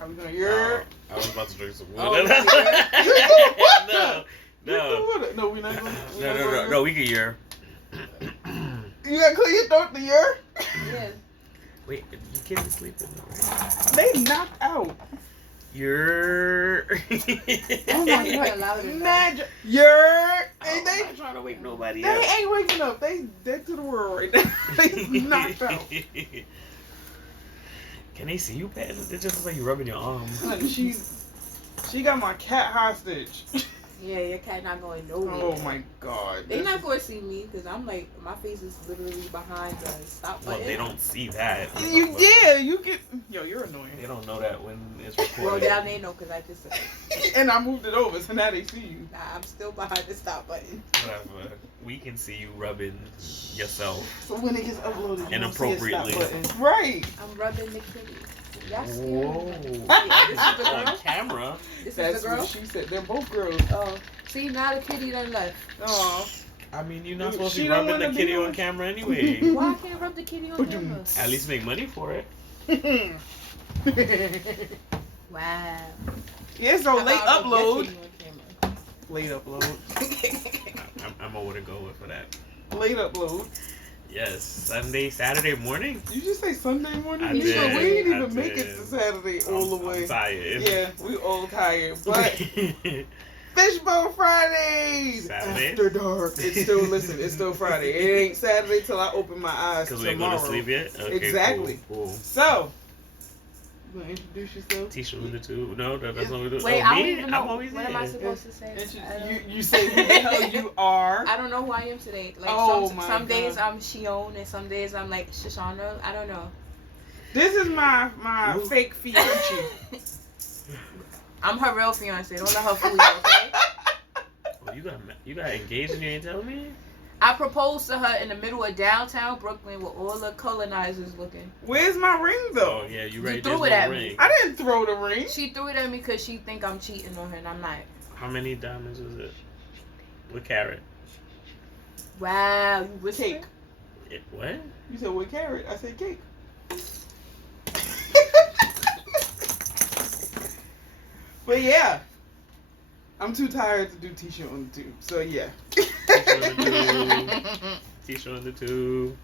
Are we going to I was about to drink some Oh, water. No, No, we're not going to. no, we can year. You got to clear your throat to year? Yeah. Wait, you kids sleeping? They knocked out. You're. Oh my You God. ain't allowed it, Imagine. You're. I'm They not trying to wake nobody They up. ain't waking up. They dead to the world right now. They knocked out. Can they see you, Pat? It just looks like you rubbing your arms. Honey, she got my cat hostage. Yeah, your cat not going nowhere. Oh my God. They not going to see me because I'm like, my face is literally behind the stop Well, button. they don't see that. You get. Yo, you're annoying. They don't know that when it's Well, recorded. down they know because I just said, And I moved it over, so now they see you. nah, I'm still behind the stop button. Whatever. We can see you rubbing yourself. So when it gets uploaded, you Inappropriately. won't see a stop button. Right. I'm rubbing the kitty. Y'all see Whoa. her? Yeah, this is the On girl. camera. This That's is the girl. what she said. They're both girls. Oh, see, now the kitty done left. Oh. I mean, you're not Dude, supposed to she be don't rubbing the wanna kitty be on on- camera anyway. Why I can't rub the kitty on camera? At least make money for it. Wow. Yeah, so How late about I rub your upload. kitty on camera? Late upload. I'm gonna want to go with for that. Late upload. Yes, Saturday morning. You just say Sunday morning? I You did, sure we didn't I even make it did. to Saturday all the way. I'm tired. Yeah, we all tired. But Fishbowl Fridays Saturday? after dark. It's still Friday. It ain't Saturday till I open my eyes Because we ain't going tomorrow. to sleep yet? Okay, Exactly. Cool. So, you wanna introduce yourself? Teesha with the two. No, that's what we do. Wait, Oh, I don't me? even I'm know. always What am I here. supposed to say? I don't- You say who the hell you are. I don't know who I am today. Like Oh some my days God. I'm Shionne and some days I'm like Shoshana. I don't know. This is my Ooh. fake fiance. I'm her real fiance. Don't let her fool you, okay? Oh, you got engaged and you ain't telling me? I proposed to her in the middle of downtown Brooklyn with all the colonizers looking. Where's my ring though? Oh, yeah, you You right. threw There's it no at me. ring. I didn't throw the ring. She threw it at me because she think I'm cheating on her and I'm not. How many diamonds was it? What carat? Wow, you whisper? Cake. What? You said what carrot? I said cake. But yeah, I'm too tired to do Teesha on the tube. So yeah. Teesha on the two.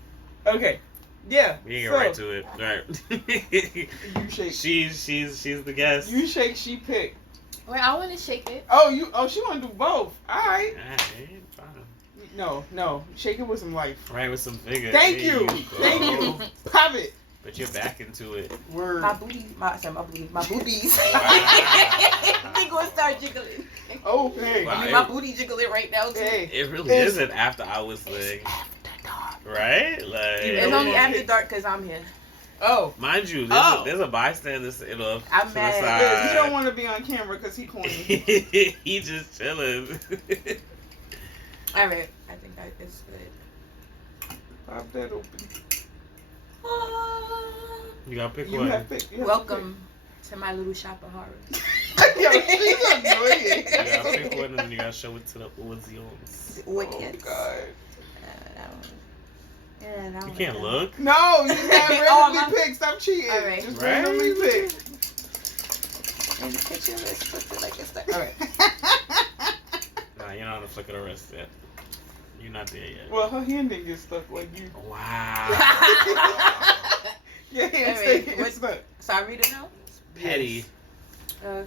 Okay. Yeah. We ain't so, get right to it. Alright. You shake. She's the guest. You shake. She pick. Wait, I want to shake it. Oh, she want to do both. All right. Alright, fine. No. Shake it with some life. Right with some vigor. Thank There you. go. Thank you. Pop it. Put your back into it. Word. My booties. My booties. Wow. They gonna start jiggling. Okay. Wow. I mean, my booty jiggling right now too. Hey. It really It's- is an after hours thing, After dark. right? Like, It's only after dark because I'm here. Oh. mind you, Oh. there's a bystander sitting off I'm to mad. the Yeah, you side. don't want to be on camera because he corny. He just chilling. All right, I think that is good. Pop that open. You gotta pick You one. have pick. You have Welcome to my little shop of horrors. to pick. Yo, she's annoying. You gotta pick one and then you gotta show it to the audience. Oh God. You can't look. No, you can't Oh, randomly my- pick. Stop cheating. All right. Just Right? randomly pick. In the kitchen, let's put it like it's like. All right. Nah, you're not on the flick of the wrist yet. You're not there yet. Well, her hand didn't get stuck like you. Wow. Your hand All stayed right, getting what- stuck. So I read it now. Petty. Two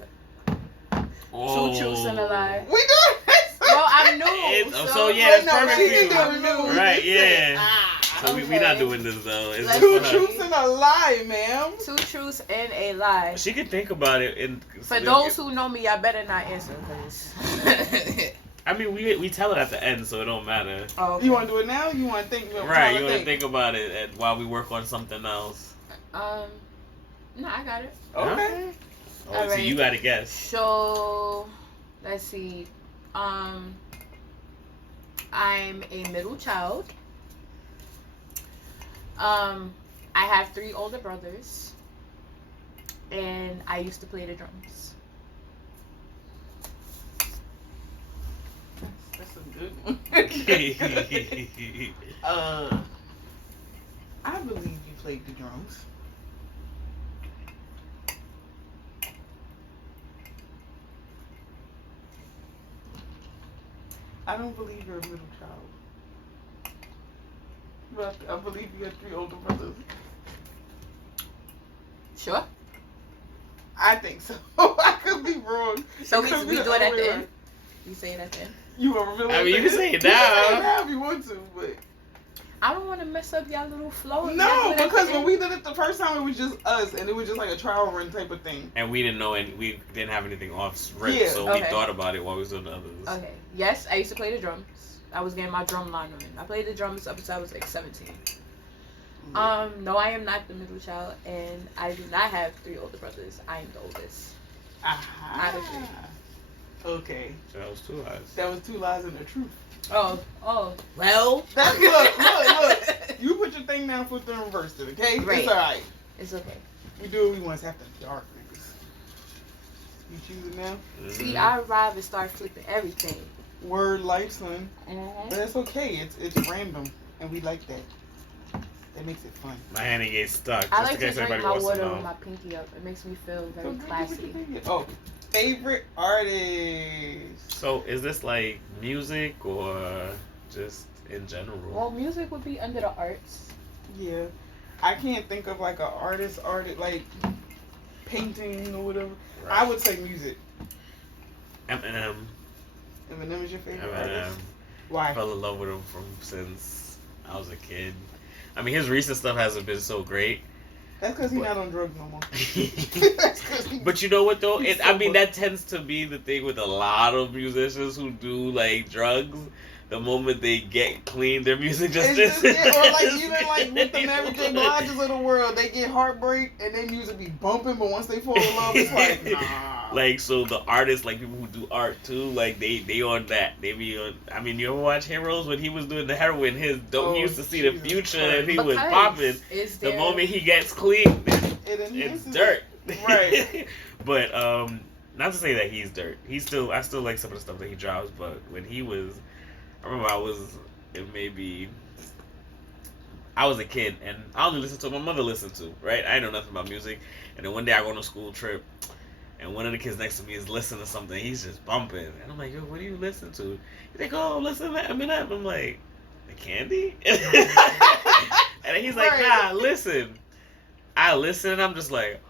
truths and a lie. We doing this. Well, I'm new. So yeah, it's No, perfect she for you. didn't do it. Right, yeah. Ah, So we not doing this though. It's Let's just Two for her. truths and a lie, ma'am. Two truths and a lie. She could think about it. And For those who know me, I better not answer, cause. I mean, we tell it at the end, so it don't matter. Oh, okay. You want to do it now? You want to think? Right, you want to think about it and while we work on something else. No, I got it. Okay. Oh, All so right. you gotta guess. So, let's see. I'm a middle child. I have 3 older brothers, and I used to play the drums. That's a good one. I believe you played the drums. I don't believe you're a middle child. But I believe you had 3 older brothers. Sure. I think so. I could be wrong. So It could we be do it at the other end. way. You say it at the end. You want to reveal it? I mean, you can say it You can say now. it now if you want to, but I don't want to mess up y'all little flow. no, because when we did it the first time, it was just us, and it was just like a trial run type of thing. And we didn't know, and we didn't have anything off script, Yeah. so we Okay. thought about it while we was doing the others. Okay. Yes, I used to play the drums. I was getting my drum line on. I played the drums up until I was like 17. No, I am not the middle child, and I do not have 3 older brothers. I am the oldest. Aha. Out of 3. Okay. So that was 2 lies. That was 2 lies and the truth. Oh. Well. That's, look. You put your thing down, put the reverse it, okay? Right. It's alright. It's okay. We do what we want. It's after dark, niggas. You choose it now? Mm-hmm. See, I arrive and start flipping everything. Word life, son. Mm-hmm. But that's okay. It's random, and we like that. That makes it fun. My hand gets stuck. I Just like in to case drink anybody my wants to water know. with my pinky up. It makes me feel So very drink it with classy. your finger. Oh, favorite artist. So is this like music or just in general? Well, music would be under the arts. Yeah, I can't think of like an artist like painting or whatever. Right. I would say music. Eminem. Eminem is your favorite Eminem. artist. Why? Fell in love with him since I was a kid. I mean, his recent stuff hasn't been so great. That's because he's But- not on drugs no more. That's 'cause he- But you know what though? He's I mean, sober. that tends to be the thing with a lot of musicians who do like drugs. The moment they get clean, their music just It's just, yeah, or like is- even like with the Mary J. Blige's of the world, they get heartbreak and their music be bumping, but once they fall in love, it's like nah. Like, so the artists, like people who do art too, like they on that. They be on. I mean, you ever watch Heroes when he was doing the heroin? He used to see the Jesus future Christ. and he was popping. Is The there... moment he gets clean, It it's enhances dirt. it. Right. But not to say that he's dirt. I still like some of the stuff that he drops. But when he was, I remember I was a kid and I only listened to what my mother listened to. Right, I didn't know nothing about music. And then one day I go on a school trip. And one of the kids next to me is listening to something. He's just bumping. And I'm like, yo, what do you listen to? He's like, oh, listen to Eminem. I'm like, the Candy? And he's like, Right. nah, listen. I listen and I'm just like,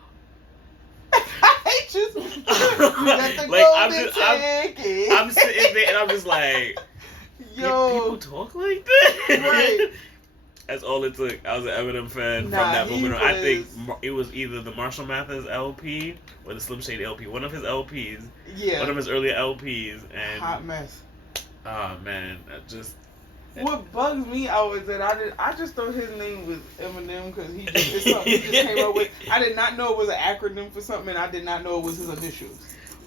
I hate you. You got the Like, I'm golden just- ticket. I'm sitting there and I'm just like, Yo. people talk like that? Right. That's all it took. I was an Eminem fan Nah, from that he moment on. I think was- it was either the Marshall Mathers LP or the Slim Shady LP. One of his LPs. Yeah. One of his earlier LPs. And, Hot mess. oh man, that just... What bugs me out is that I just thought his name was Eminem because it's something he just came up with. I did not know it was an acronym for something, and I did not know it was his initials.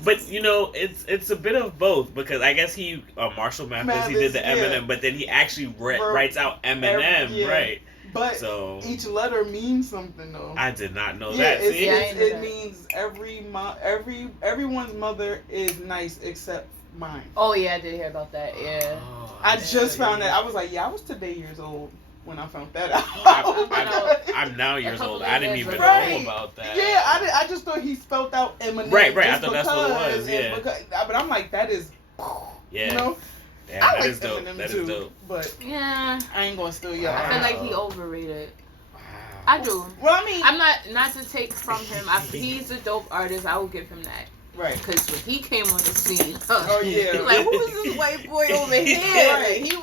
But you know, it's a bit of both because I guess he Marshall Mathers he did the Mathers, yeah. Eminem, but then he actually writes out Eminem, yeah. right? But So each letter means something though. I did not know Yeah, that. it's, See? Yeah, I it's, knew it that. means everyone's mother is nice except mine. Oh, yeah, I did hear about that, yeah. Oh, I yeah. just found that. I was like, yeah, I was today years old when I found that out. I'm now years couple old. I didn't years even ago. know Right. about that. Yeah, I just thought he spelled out Eminem. Right. I just thought that's what it because, was. and Yeah. because- but I'm like, that is, Yeah. you know, Yeah, I that like is dope. Eminem That too, is dope. but Yeah, I ain't gonna steal your. I feel like he overrated. I do. Well, I mean, I'm not to take from him. He's a dope artist. I will give him that. right. Because when he came on the scene, Oh yeah. he was like, who is this white boy over here? Right. He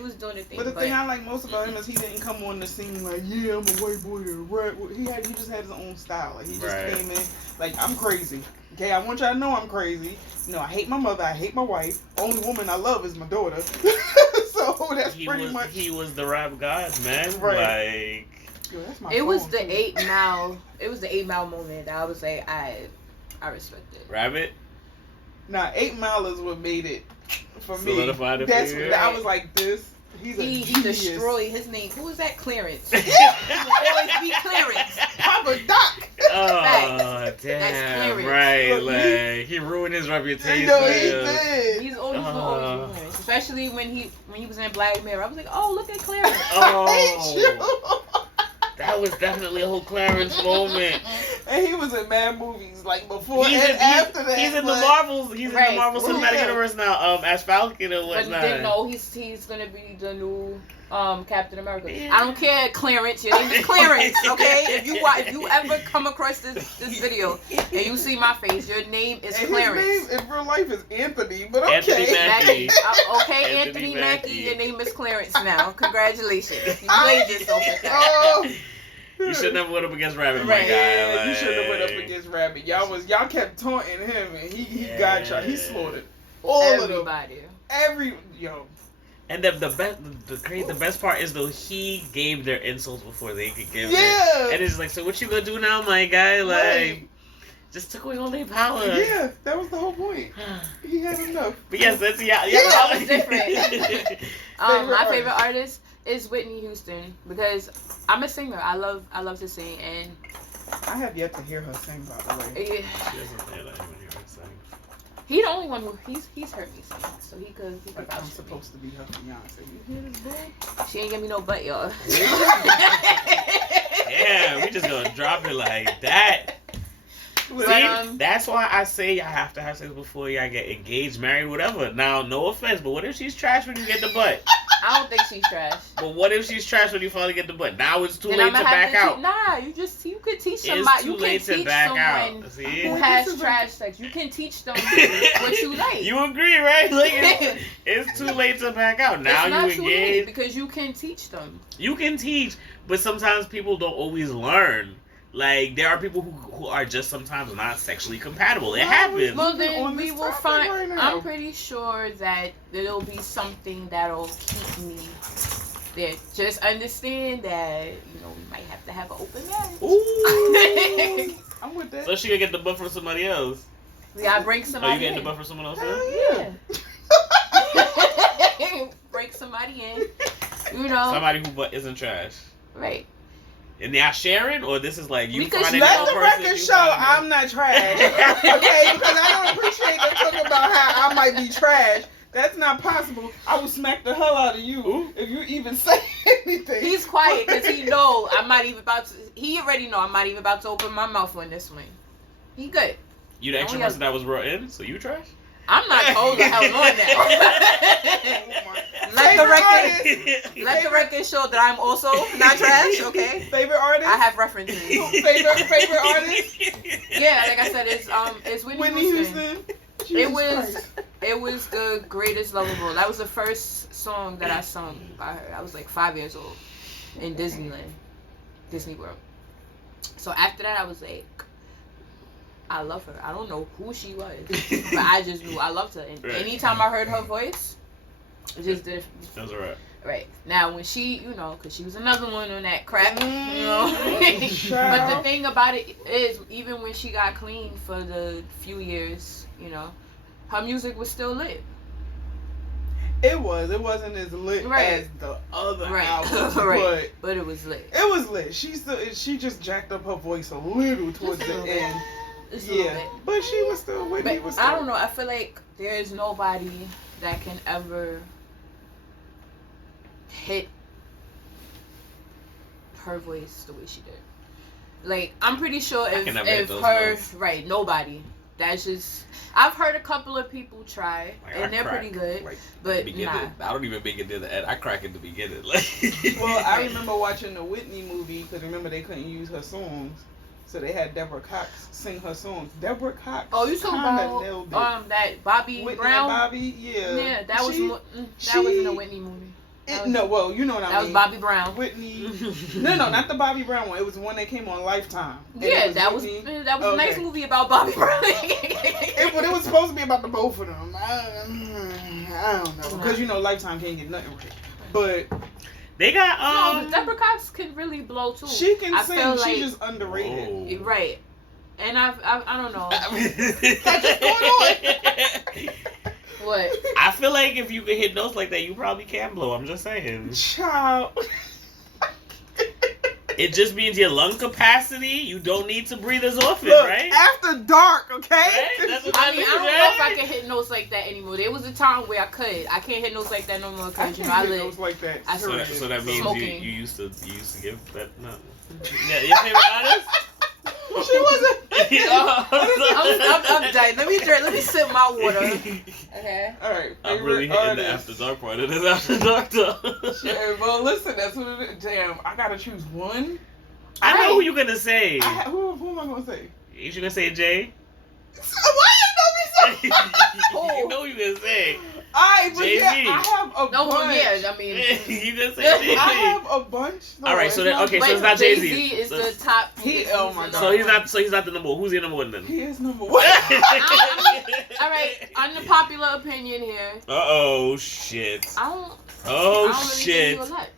was doing the thing. But the thing I like most about him is he didn't come on the scene like, yeah, I'm a white boy to rap. He just had his own style. Like he just Right. came in like, I'm crazy. Okay, I want y'all to know I'm crazy. No, I hate my mother. I hate my wife. Only woman I love is my daughter. So that's pretty much. He was the rap god, man. Right. Like Yo, that's my It was phone, the too. 8 Mile. It was the 8 Mile moment that I was like, I respect it. Rabbit. Nah, 8 Mile is what made it for me. Solidified it for That's you? I was like this. He's a He genius. destroyed his name. Who was that? Clarence. He will always be Clarence. Papa Doc. Oh Facts. damn! clearance. Right, Look, like he ruined his reputation. No, he yeah. did. He's always gonna always be Clarence. Especially when he was in Black Mirror. I was like, oh, look at Clarence. I hate Oh, you. that was definitely a whole Clarence moment. And he was in mad movies like before and after that. He's in the Marvels. He's in the Marvel Cinematic Universe now. As Falcon or whatnot. But you didn't know he's gonna be the new Captain America. Yeah. I don't care, Clarence. Your name is Clarence, okay? If you ever come across this video and you see my face, your name is Clarence. His name in real life is Anthony, but okay. Anthony Mackie. Okay, Anthony Mackie, your name is Clarence now. Congratulations. You played yourself at that. You should never went up against Rabbit, my guy. Yeah, you should have went up against Rabbit. Y'all kept taunting him, and he got y'all. He slaughtered all of them. Yo. And the best part is though he gave their insults before they could give it. Yeah. And it's like, so what you gonna do now, my guy? Like, just took away all their power. Yeah, that was the whole point. He had enough. But yes, that's that was different. My favorite artist is Whitney Houston because I'm a singer. I love to sing, and I have yet to hear her sing, by the way. She doesn't say that. I haven't heard her sing. He's the only one who he's heard me sing, so he could. I'm supposed to be her fiance. You hear this, boy? She ain't give me no butt, y'all. Yeah, we just gonna drop it like that. See, that's why I say y'all have to have sex before y'all get engaged, married, whatever. Now, no offense, but what if she's trash when you get the butt? I don't think she's trash. But what if she's trash when you finally get the butt? Now it's too late to back out. Nah, you could teach somebody. You can teach someone who has trash sex. You can teach them what you like. You agree, right? Like it's too late to back out. Now you engage because you can teach them. You can teach, but sometimes people don't always learn. Like, there are people who are just sometimes not sexually compatible. It happens. Well, then we will find... I'm pretty sure that there'll be something that'll keep me there. Just understand that, we might have to have an open marriage. Ooh. I'm with that. So she gonna get the butt from somebody else? Yeah, I bring somebody in. You getting the butt from someone else? Yeah. Break somebody in. Somebody who butt isn't trash. Right. And y'all sharing, or this is like you because finding let the record show I'm not trash, okay? Because I don't appreciate them talking about how I might be trash. That's not possible. I will smack the hell out of you if you even say anything. He's quiet because he know I'm not even about to. He already know I'm not even about to open my mouth on this one. He good. You the extra person that was brought in, so you trash? I'm not told the hell on now. Let the record show that I'm also not trash, okay? Favorite artist? I have references. Favorite artist? Yeah, like I said, it's Whitney Houston. It was the greatest lovable. That was the first song that I sung by her. I was like 5 years old in Disney World. So after that, I was like, I love her. I don't know who she was, but I just knew I loved her. And anytime I heard her voice, it just did. That was alright. Right. Now, when she, because she was another one on that crap, But the thing about it is, even when she got clean for the few years, her music was still lit. It was. It wasn't as lit as the other albums, but it was lit. It was lit. She just jacked up her voice a little towards the end. But she was still with me. I don't know. I feel like there is nobody that can ever hit her voice the way she did. Like, I'm pretty sure if her nobody. That's just. I've heard a couple of people try, and they're pretty good, but nah. I don't even make it to the end. I crack in the beginning. Well, I remember watching the Whitney movie because remember they couldn't use her songs. So they had Deborah Cox sing her songs. Deborah Cox. Oh, you talking about that Bobby Whitney Brown? Bobby, yeah. Yeah, that wasn't a Whitney movie. Well, you know what I mean. That was Bobby Brown. Whitney. No, not the Bobby Brown one. It was the one that came on Lifetime. Yeah, that was a nice movie about Bobby Brown. It was supposed to be about the both of them. I don't know because Lifetime can't get nothing right. But they got Deborah Cox can really blow too. She can sing. She's just underrated. Right. And I don't know. That's just going on. What? I feel like if you could hit notes like that, you probably can blow. I'm just saying. Child. It just means your lung capacity. You don't need to breathe as often, right? After dark, okay? Right? That's what I don't know if I can hit notes like that anymore. There was a time where I could. I can't hit notes like that no more because I live. Notes like that. So that means you used to give that. No. Yeah, your favorite artist? She wasn't. I'm dying. Let me drink. Let me sip my water. Okay. All right. I'm really hitting the after dark part of this after dark though. Shit, well, listen, that's what it is. Damn, I gotta choose one. I know who you're gonna say. Who am I gonna say? You gonna say Jay? Why you know me so? You know who you gonna say. Alright, but Jay-Z. yeah, I have a bunch. No, yeah, I mean, You gonna say Jay-Z? I have a bunch. All right, so then, okay, so but it's not Jay-Z. Jay-Z is the top. Oh my god. So he's not the number one. Who's your number one then? He is number one. All right, unpopular opinion here. Oh shit. I don't Oh really shit. think you a lot.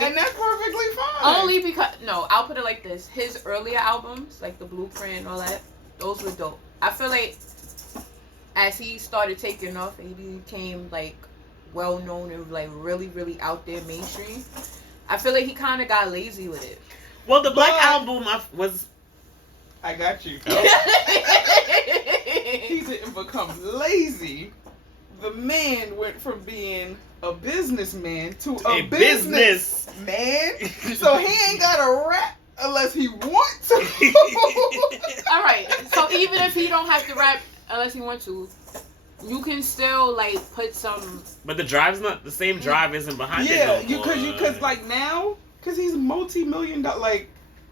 And that's perfectly fine. Only because I'll put it like this: his earlier albums, like the Blueprint and all that, those were dope. I feel like as he started taking off and he became like well known and like really, really out there mainstream, I feel like he kind of got lazy with it. Well, the Black Album was. I got you. He didn't become lazy. The man went from being a businessman to a business man. So he ain't got to rap unless he wants to. All right. So even if he don't have to rap unless he wants to, you can still like put some. But the drive's not the same. Drive isn't behind it. Yeah, no more. because like now, because he's multi-million-dollar. Like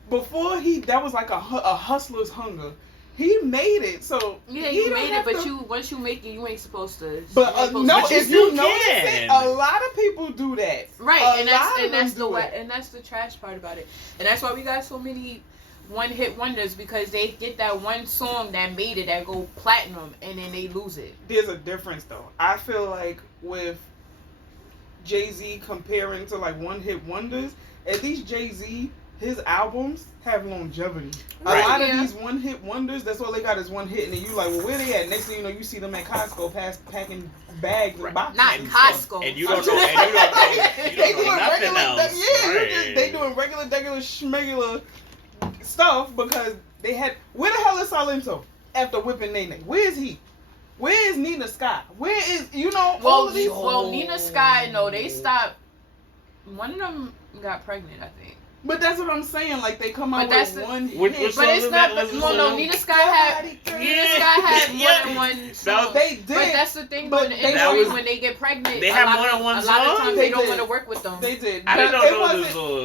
before, that was like a hustler's hunger. He made it, so yeah, you made it. But once you make it, you ain't supposed to. But no, if you notice can. it, a lot of people do that. Right, and that's the trash part about it, and that's why we got so many one-hit wonders, because they get that one song that made it that go platinum, and then they lose it. There's a difference though. I feel like with Jay-Z comparing to like one-hit wonders, at least Jay-Z, his albums have longevity. Right. A lot of these one-hit wonders, that's all they got is one hit, and then you like, well, where they at? Next thing you know, you see them at Costco packing bags and boxes. Not and Costco. And you don't know. Nothing else. They doing regular schmegular stuff because they had. Where the hell is Salento after whipping Nene? Where is he? Where is Nina Sky? Where is all of these? Well, Nina Sky, no, they stopped. One of them got pregnant, I think. But that's what I'm saying. Like they come out with one hit. Which but it's not. No, Nina Sky had more than one song. They did. But that's the thing. But In the industry, when they get pregnant, they have more than one song. A lot of times they don't did. want to work with them. They did. I didn't know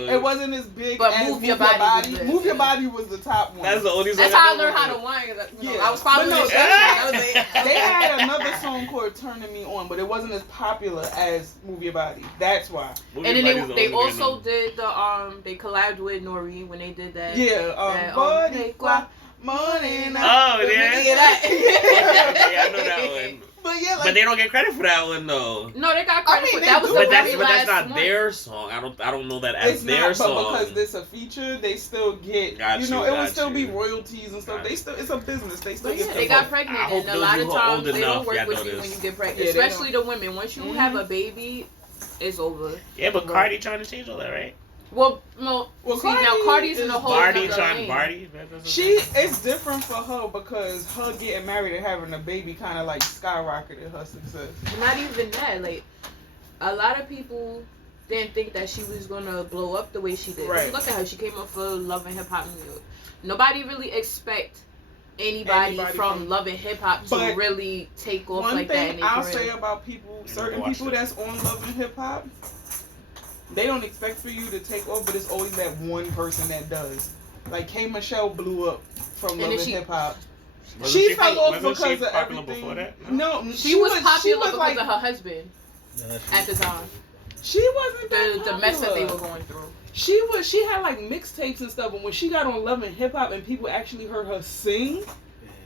it wasn't as big. But as Move Your Body. Move Your Body was the top one. That's the only song. That's how I learned how to whine. Yeah. I was following But no, the instructions. They had another song called "Turning Me On," but it wasn't as popular as "Move Your Body." That's why. And then they also did the they collabed with Nori when they did that. Yeah. Money. Oh yeah. That. Yeah, I know that one. But yeah, like, but they don't get credit for that one though. No, they got credit for they that. Was do. the But very that's last not one. their song. I don't know that as it's their not, song. but because this a feature, they still get. It would still be royalties and stuff. It's a business. They still get. They got pregnant, and a lot of times they don't work with you when you get pregnant. Yeah, especially the women. Once you have a baby, it's over. Yeah, but Cardi trying to change all that, right? Well, see, now Cardi's in a whole Barty other trying lane. It's different for her because her getting married and having a baby kind of like skyrocketed her success. Not even that. Like, a lot of people didn't think that she was gonna blow up the way she did. Right. Look at her. She came up for Love and Hip Hop New York. Nobody really expect anybody from Love and Hip Hop to really take off like that. One thing I'll say about certain people that's on Love and Hip Hop, they don't expect for you to take off, but it's always that one person that does. Like K. Michelle blew up from Love and Hip Hop. She fell off because of everything. Before that? No, she was popular because of her husband at the time. She wasn't the mess that they were going through. She had like mixtapes and stuff, but when she got on Love and Hip Hop and people actually heard her sing,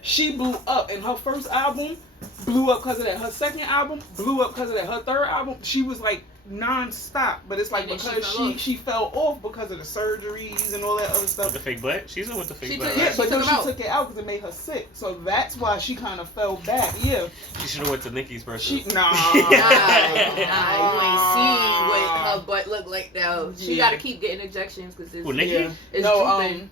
she blew up. And her first album blew up because of that. Her second album blew up because of that. Her third album, she was like non-stop, but it's like because she fell off because of the surgeries and all that other stuff. With the fake butt? She's in with the fake butt. Yeah, but no, she took it out because it made her sick. So that's why she kind of fell back. Yeah. She should have went to Nicki's person. Nah, you ain't seen what her butt look like now. She got to keep getting injections because it's Nikki? It's drooping.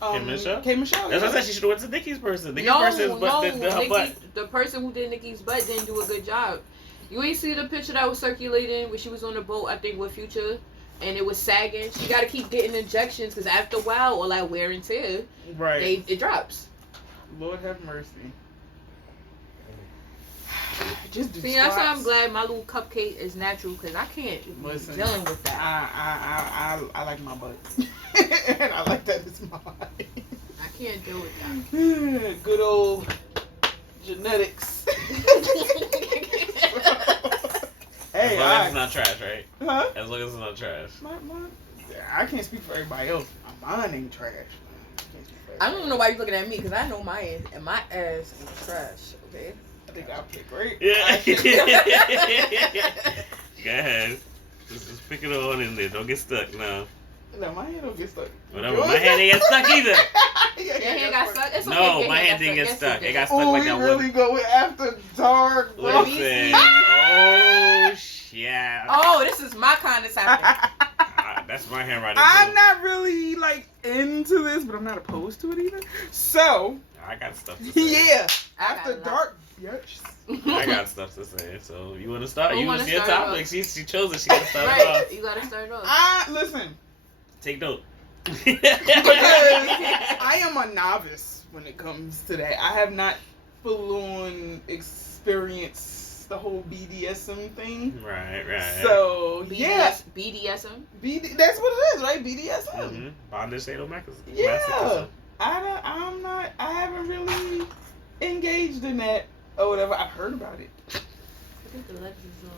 K. Michelle. That's what I said. She should have went to Nicki's person. Nicki's her butt. The person who did Nicki's butt didn't do a good job. You ain't see the picture that was circulating when she was on the boat, I think, with Future? and it was sagging. She got to keep getting injections because after a while, or like wear and tear, Right. it drops. Lord have mercy. Just do See, that's why I'm squats. glad my little cupcake is natural because I can't be Listen, dealing with that. I like my butt. And I like that it's mine. I can't deal with that. Good old genetics. Hey, As long as it's not trash, right? Huh? As long as it's not trash. I can't speak for everybody else. Mine ain't trash. I don't know why you're looking at me because I know my ass and my ass is trash. Okay. I think I'll pick great. Yeah. Go ahead. Just pick it on in there. Don't get stuck now. No, my hand don't get stuck. Whatever. My hand ain't get stuck either. Your hand got stuck? It's okay. No, Your my hand didn't get Yes, stuck. it It got did. stuck Oh, like we that really one. going after dark. bro. Listen. Oh, shit. Oh, this is my kind of happening. That's my handwriting. I'm too. not really like into this, but I'm not opposed to it either. So, I got stuff to say. yeah, I got after a lot. dark, yes. I got stuff to say. So you want to start? Who You wanna was your start topic. off? She chose it. She got to start it Right, off. you gotta start off. Listen, Take note. because I am a novice when it comes to that. I have not full on experienced the whole BDSM thing. Right. So yeah, BDSM. that's what it is, right? BDSM. Mm-hmm. Bondage sadomasochism. Yeah, I haven't really engaged in that or whatever. I've heard about it. I think the letters is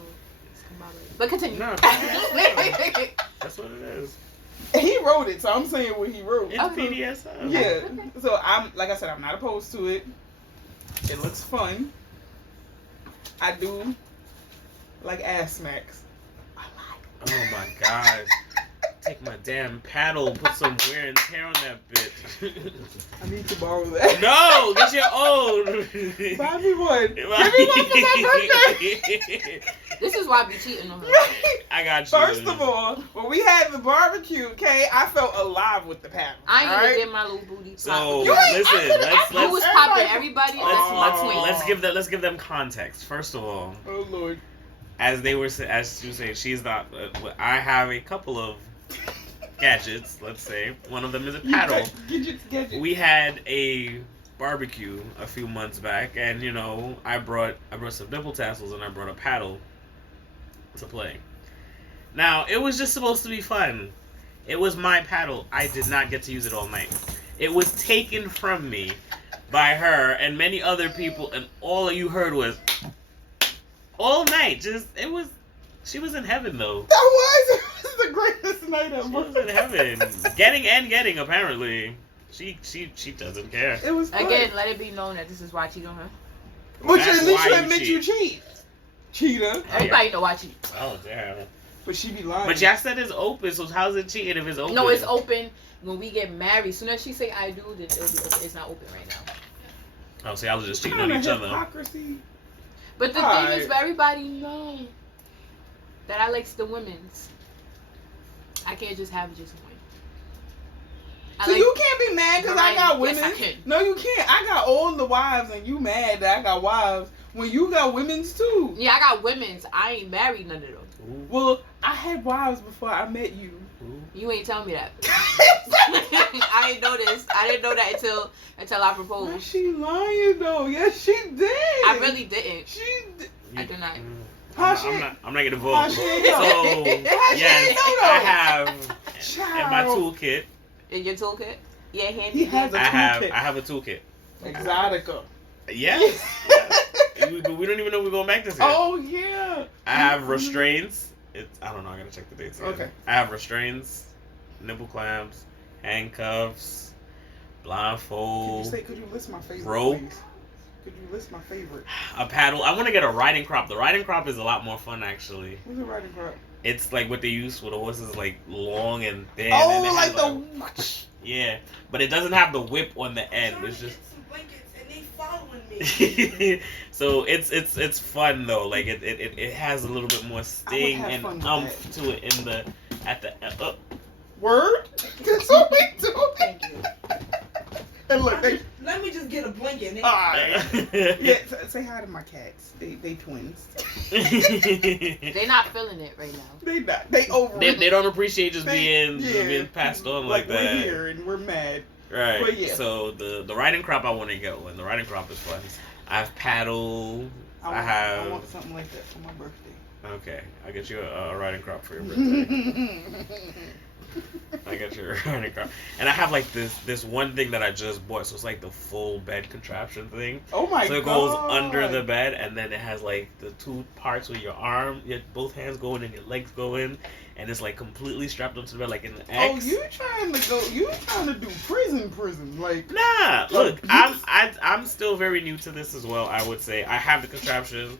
discombobulated. But continue. No, that's what it is. He wrote it, so I'm saying what he wrote. It's BDSM. Yeah. Okay. So I'm like I said, I'm not opposed to it. It looks fun. I do like ass smacks. Oh my god. Take my damn paddle, put some wear and tear on that bitch. I need to borrow that. No, get your own. Buy me one. Give me one for my birthday. This is why I be cheating on her. I got you. First of all, when we had the barbecue, okay, I felt alive with the paddle. I ain't alright? even get my little booty So popping. You ain't- listen, Who was let's popping? Everybody? let's give them context. First of all, Oh Lord. as you were saying, she's not. I have a couple of gadgets. Let's say one of them is a paddle. Get We had a barbecue a few months back, and I brought some nipple tassels and I brought a paddle to play. Now it was just supposed to be fun. It was my paddle. I did not get to use it all night. It was taken from me by her and many other people, and all you heard was all night. She was in heaven though. That was the greatest night She was in ever. heaven, getting apparently. She doesn't care. It was fun. Again, let it be known that this is why I cheat on her. Which That's at least why you you admit cheat. you cheat. Cheater. Everybody know I cheat. Oh damn. But she be lying. But y'all said it's open, so how's it cheating if it's open? No, it's open when we get married. Soon as she say I do, then it'll be open. It's not open right now. Oh, so y'all are just cheating What on kind each of other. hypocrisy. But the Alright. thing is, for everybody know that I likes the women's. I can't just have just one. So you can't be mad because I got variety. women. Yes, I can. No, you can't. I got all the wives, and you mad that I got wives when you got women's too. Yeah, I got women's. I ain't married none of them. Ooh, Well, I had wives before I met you. ooh. You ain't tell me that. I didn't know this. I didn't know that until I Why proposed. she lying though? Yes, she did. I really didn't. She did. I do not. How she- I'm not gonna How vote. she So ain't know? How she yes, ain't know, I though? have in my Child. toolkit. In your toolkit? Yeah, handy. He has a I toolkit. have a toolkit. Exotica. Yes. But we don't even know we're going back this year. Oh yeah. I have restraints. I don't know. I gotta check the dates. Again. Okay. I have restraints, nipple clamps, handcuffs, blindfold, Could you list my favorite? rope. Please? Could you list my favorite? a paddle. I want to get a riding crop. The riding crop is a lot more fun actually. Who's the riding crop? It's like what they use for the horses, like long and thin. Oh, and it like has, the. yeah, but it doesn't have the whip on the end. It's just. some blankets and they following me. So it's fun though. Like it has a little bit more sting have and fun with umph to it Word? That's what we do. Thank you. And look, Let me just get a blanket. yeah, say hi to my cats. They twins. They not feeling it right now. They not. They over. They don't appreciate just being passed on like that. We're here and we're mad. Right. But yeah. So the riding crop I want to get one. The riding crop is fun. I have paddle. I want something like that for my birthday. Okay, I'll get you a riding crop for your birthday. I got your riding crop. And I have like this one thing that I just bought. So it's like the full bed contraption thing. Oh my god. So it goes under the bed and then it has like the two parts where your both hands go in and your legs go in. And it's like completely strapped onto the bed like in the X. Oh, you trying to do prison. Like nah, look, I'm still very new to this as well, I would say. I have the contraption.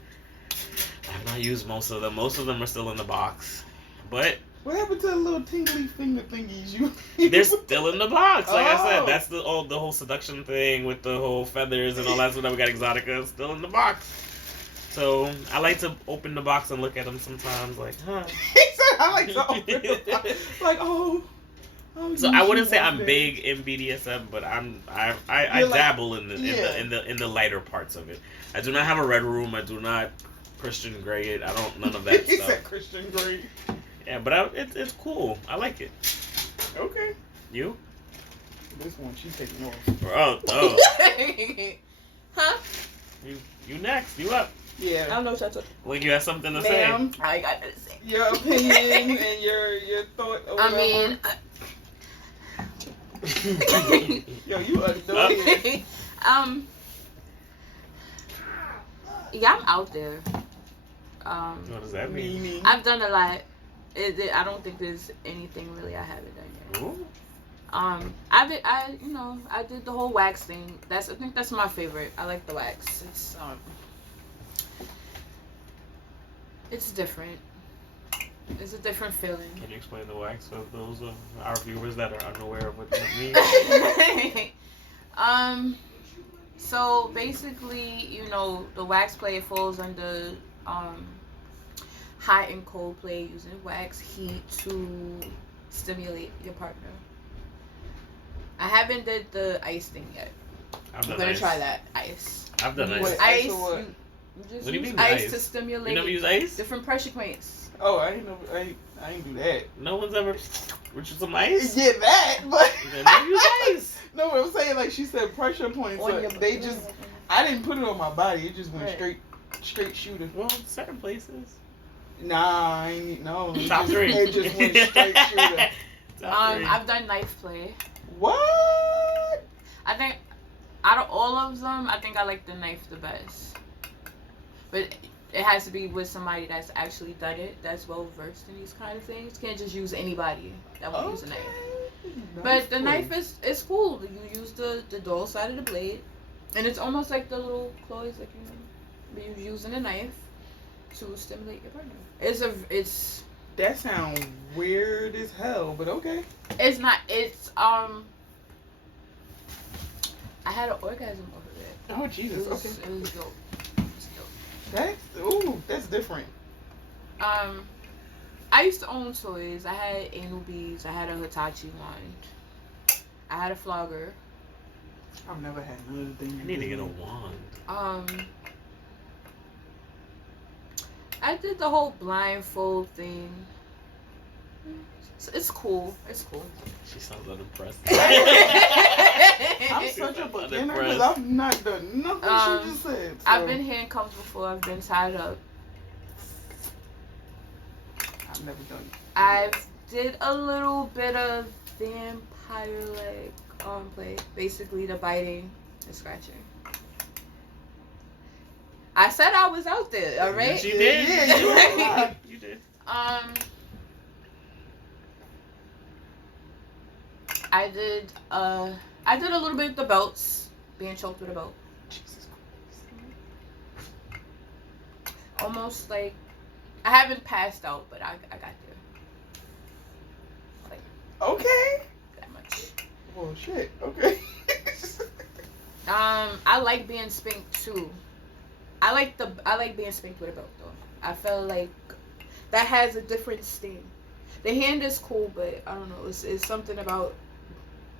I've not used most of them. Most of them are still in the box. But what happened to the little tingly finger thingies you they're still in the box. Like I said, Oh. that's the whole seduction thing with the whole feathers and all that stuff that we got Exotica still in the box. So I like to open the box and look at them sometimes, like, huh. He said I like to open the box. Like, oh So I wouldn't say I'm big in BDSM, but I You're like- dabble in the lighter parts of it. I do not have a red room. I do not Christian Grey it. I don't none of that He stuff. said Christian Grey. Yeah, but it's cool. I like it. Okay. You? This one she's taking off. Oh. Huh? You next. You up? I Yeah. don't know what y'all talking. Like you have something to say. Ma'am, I got to say. your opinion and your thought or I whatever. mean, Yo, you annoying. yeah, I'm out there. What does that mean? Meaning. I've done a lot. I don't think there's anything really I haven't done yet. Ooh. I did the whole wax thing. I think that's my favorite. I like the wax. It's different. It's a different feeling. Can you explain the wax for those of our viewers that are unaware of what that means? So basically, the wax play falls under hot and cold play using wax heat to stimulate your partner. I haven't did the ice thing yet. I'm I'm gonna try that ice. I've done ice. Wait, Ice. ice or what? You just What do you use mean ice ice? to stimulate You never use ice? different pressure points. Oh, I ain't do that. No one's ever with some ice? Yeah, that, but They never use ice. No, what I'm saying, like she said, pressure points. On So your- they just, I didn't put it on my body. It just went Right. straight shooter. Well, certain places. Nah, I ain't no. It Top just, three. It just went straight shooter. Top three. I've done knife play. What? I think out of all of them, I think I like the knife the best. But it has to be with somebody that's actually done it, that's well versed in these kind of things. Can't just use anybody that won't use a knife. But the knife is cool. You use the dull side of the blade, and it's almost like the little claws, like but you're using a knife to stimulate your partner. It's That sounds weird as hell, but okay. not. I had an orgasm over it. Oh Jesus. It was Okay. dope. It was dope. That's different. I used to own toys. I had anal beads. I had a Hitachi wand. I had a flogger. I've never had none of the things. I need to get a wand. I did the whole blindfold thing. It's cool. It's cool. She sounds unimpressed. I'm such a beginner because I've not done nothing she just said. So. I've been handcuffed before. I've been tied up. I've never done it. I've did a little bit of vampire-like play. Basically, the biting and scratching. I said I was out there. All right. She did. Yeah, You did. I did a little bit of the belts, being choked with a belt. Jesus Almost like I haven't passed out, but I got there. Like Christ. Okay. that much. Well, shit. Okay. I like being spanked too. I like being spanked with a belt though. I feel like that has a different sting. The hand is cool, but I don't know. It's something about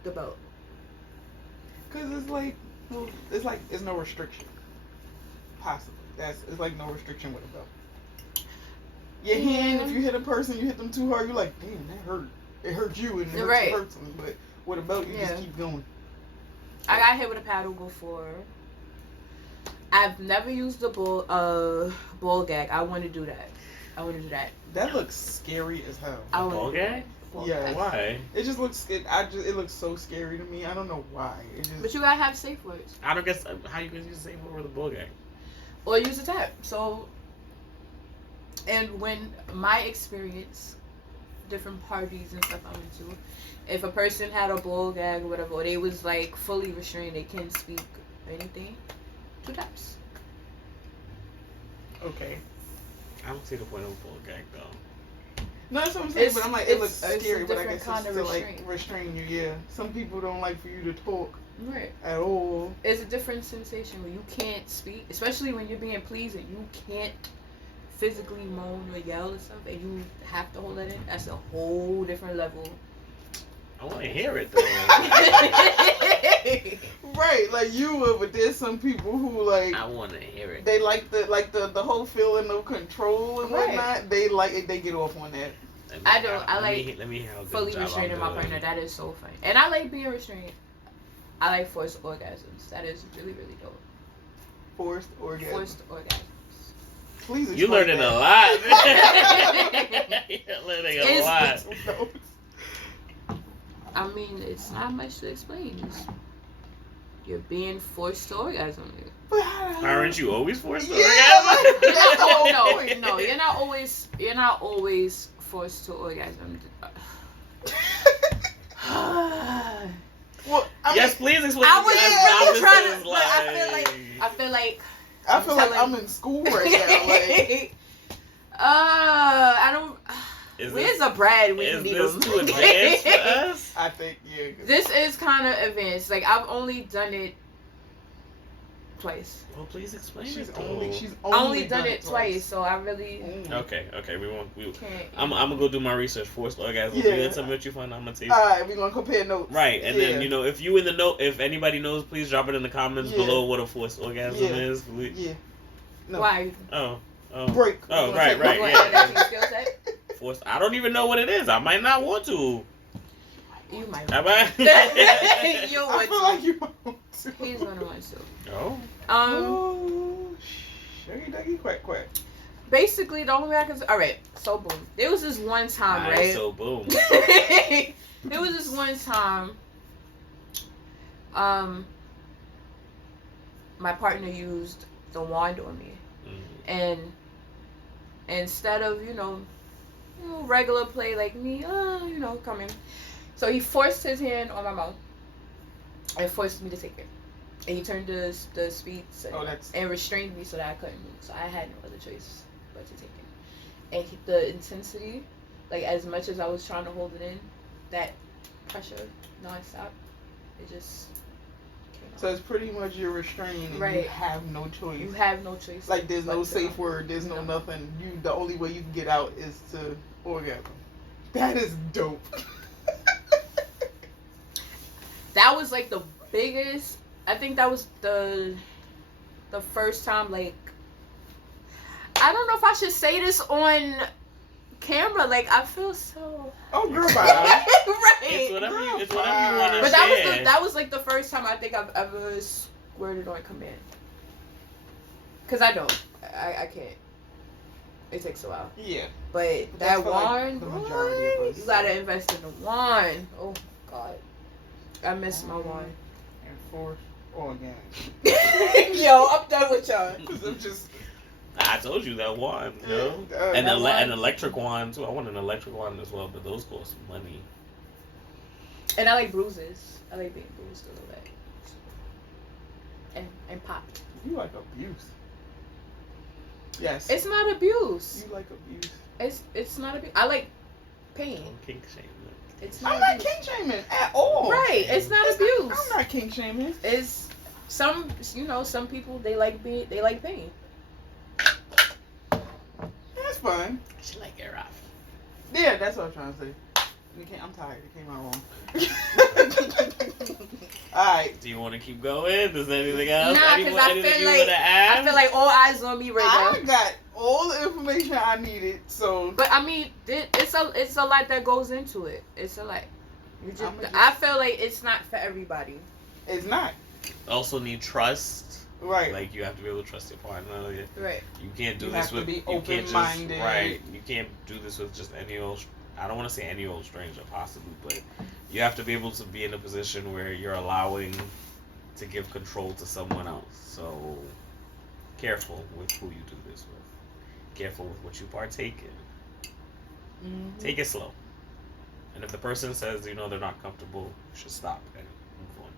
the belt. Cause it's like, well, it's no restriction. Possibly, it's like no restriction with a belt. Your hand, if you hit a person, you hit them too hard, you're like, damn, that hurt. It hurt you and it hurts them. But with a belt, you just keep going. I got hit with a paddle before. I've never used a ball gag. I want to do that. That looks scary as hell. Ball gag? Yeah. Why? It just looks. It looks so scary to me. I don't know why. But you gotta have safe words. I don't guess how you can use the safe word with a ball gag. Or use a tap. So, and when my experience, different parties and stuff I went to, if a person had a ball gag or whatever, or they was like fully restrained, they can't speak or anything, 2 taps. Okay. I don't see the point of a ball gag though. No, that's what I'm saying. But I'm like, it looks scary, but I guess kind it's of to like restrain you. Yeah. Some people don't like for you to talk. Right. At all. It's a different sensation when you can't speak, especially when you're being pleased and you can't physically moan or yell or stuff, and you have to hold that in. That's a whole different level. I want to hear it though. Right, like you would, but there's some people who like. I want to hear it. They like the whole feeling of control and whatnot. They like it. They get off on that. I don't. I like let me hear how good fully job restraining I'm my doing. partner. That is so fun, and I like being restrained. I like forced orgasms. That is really, really dope. Forced orgasms. Forced orgasms. Please explain You learning that. a lot. You're learning a lot. I mean, it's not much to explain. You're being forced to orgasm. Aren't you always forced to Yeah, orgasm? that's the whole point. No, you're not always forced to orgasm. Well, yes, please explain. I was really trying to, like... I feel like I'm in school right now. Like, I don't. Where's the bread when you need them? Is this too advanced for us? I think This is kind of advanced. Like I've only done it twice. Well, please explain. She's it, only done it twice, so I really Okay, we can't. I'm gonna go do my research. Forced orgasm. Yeah. You tell me what you find. I'm gonna take. All right, we're gonna compare notes. Right, and then if you in the note, if anybody knows, please drop it in the comments below what a forced orgasm is. No. Why? Oh. Break. Oh, right. Yeah. Forced. I don't even know what it is. I might not want to. You might. Am I? You I feel like you want to. He's gonna want to. Oh. Shaggy Duggy Quack Quack. Basically, the only way I can. All right. So boom. There was this one time, right? So boom. There was this one time. My partner used the wand on me, and instead of regular play like me, coming, so he forced his hand on my mouth and forced me to take it, and he turned the speeds and restrained me so that I couldn't move. So I had no other choice but to take it, and the intensity, like as much as I was trying to hold it in, that pressure nonstop, it just. So it's pretty much you're restrained and you have no choice. You have no choice. Like there's no safe word, there's no nothing. The only way you can get out is to orgasm. That is dope. That was like the biggest. I think that was the first time. Like, I don't know if I should say this on camera. Like, I feel so. Oh, girl, bye. Right. It's whatever you want to say. But that was like the first time I think I've ever squirted on command. Cause I don't. I can't. It takes a while. Yeah. But that wand, like the majority of us. you gotta invest in the wand. Oh God, I miss my wand. And forced orgasm. Yo, I'm done with y'all. I'm just. I told you that wand, and an electric wand too. I want an electric wand as well, but those cost money. And I like bruises. I like being bruised a little bit. And popped. You like abuse. Yes. It's not abuse. You like abuse. It's not abuse. I like pain. Don't kink shame. It's not. I'm not kink shaming at all. Right. It's not abuse. I'm not kink shaming. It's some people they like pain. That's fine. She like it rough. Yeah, that's what I'm trying to say. I'm tired. It came out wrong. Alright. Do you want to keep going? Is there anything else? Nah, because I feel like all eyes on me right now. I got all the information I needed, so. But I mean, it's a lot that goes into it. It's a lot. I feel like it's not for everybody. It's not. Also need trust. Right. Like you have to be able to trust your partner. Right. You can't do You this have to with. be You can't just open-minded. right. You can't do this with just any old. I don't want to say any old stranger, possibly, but you have to be able to be in a position where you're allowing to give control to someone else. So careful with who you do this with. Careful with what you partake in. Mm-hmm. Take it slow. And if the person says, they're not comfortable, you should stop and move on.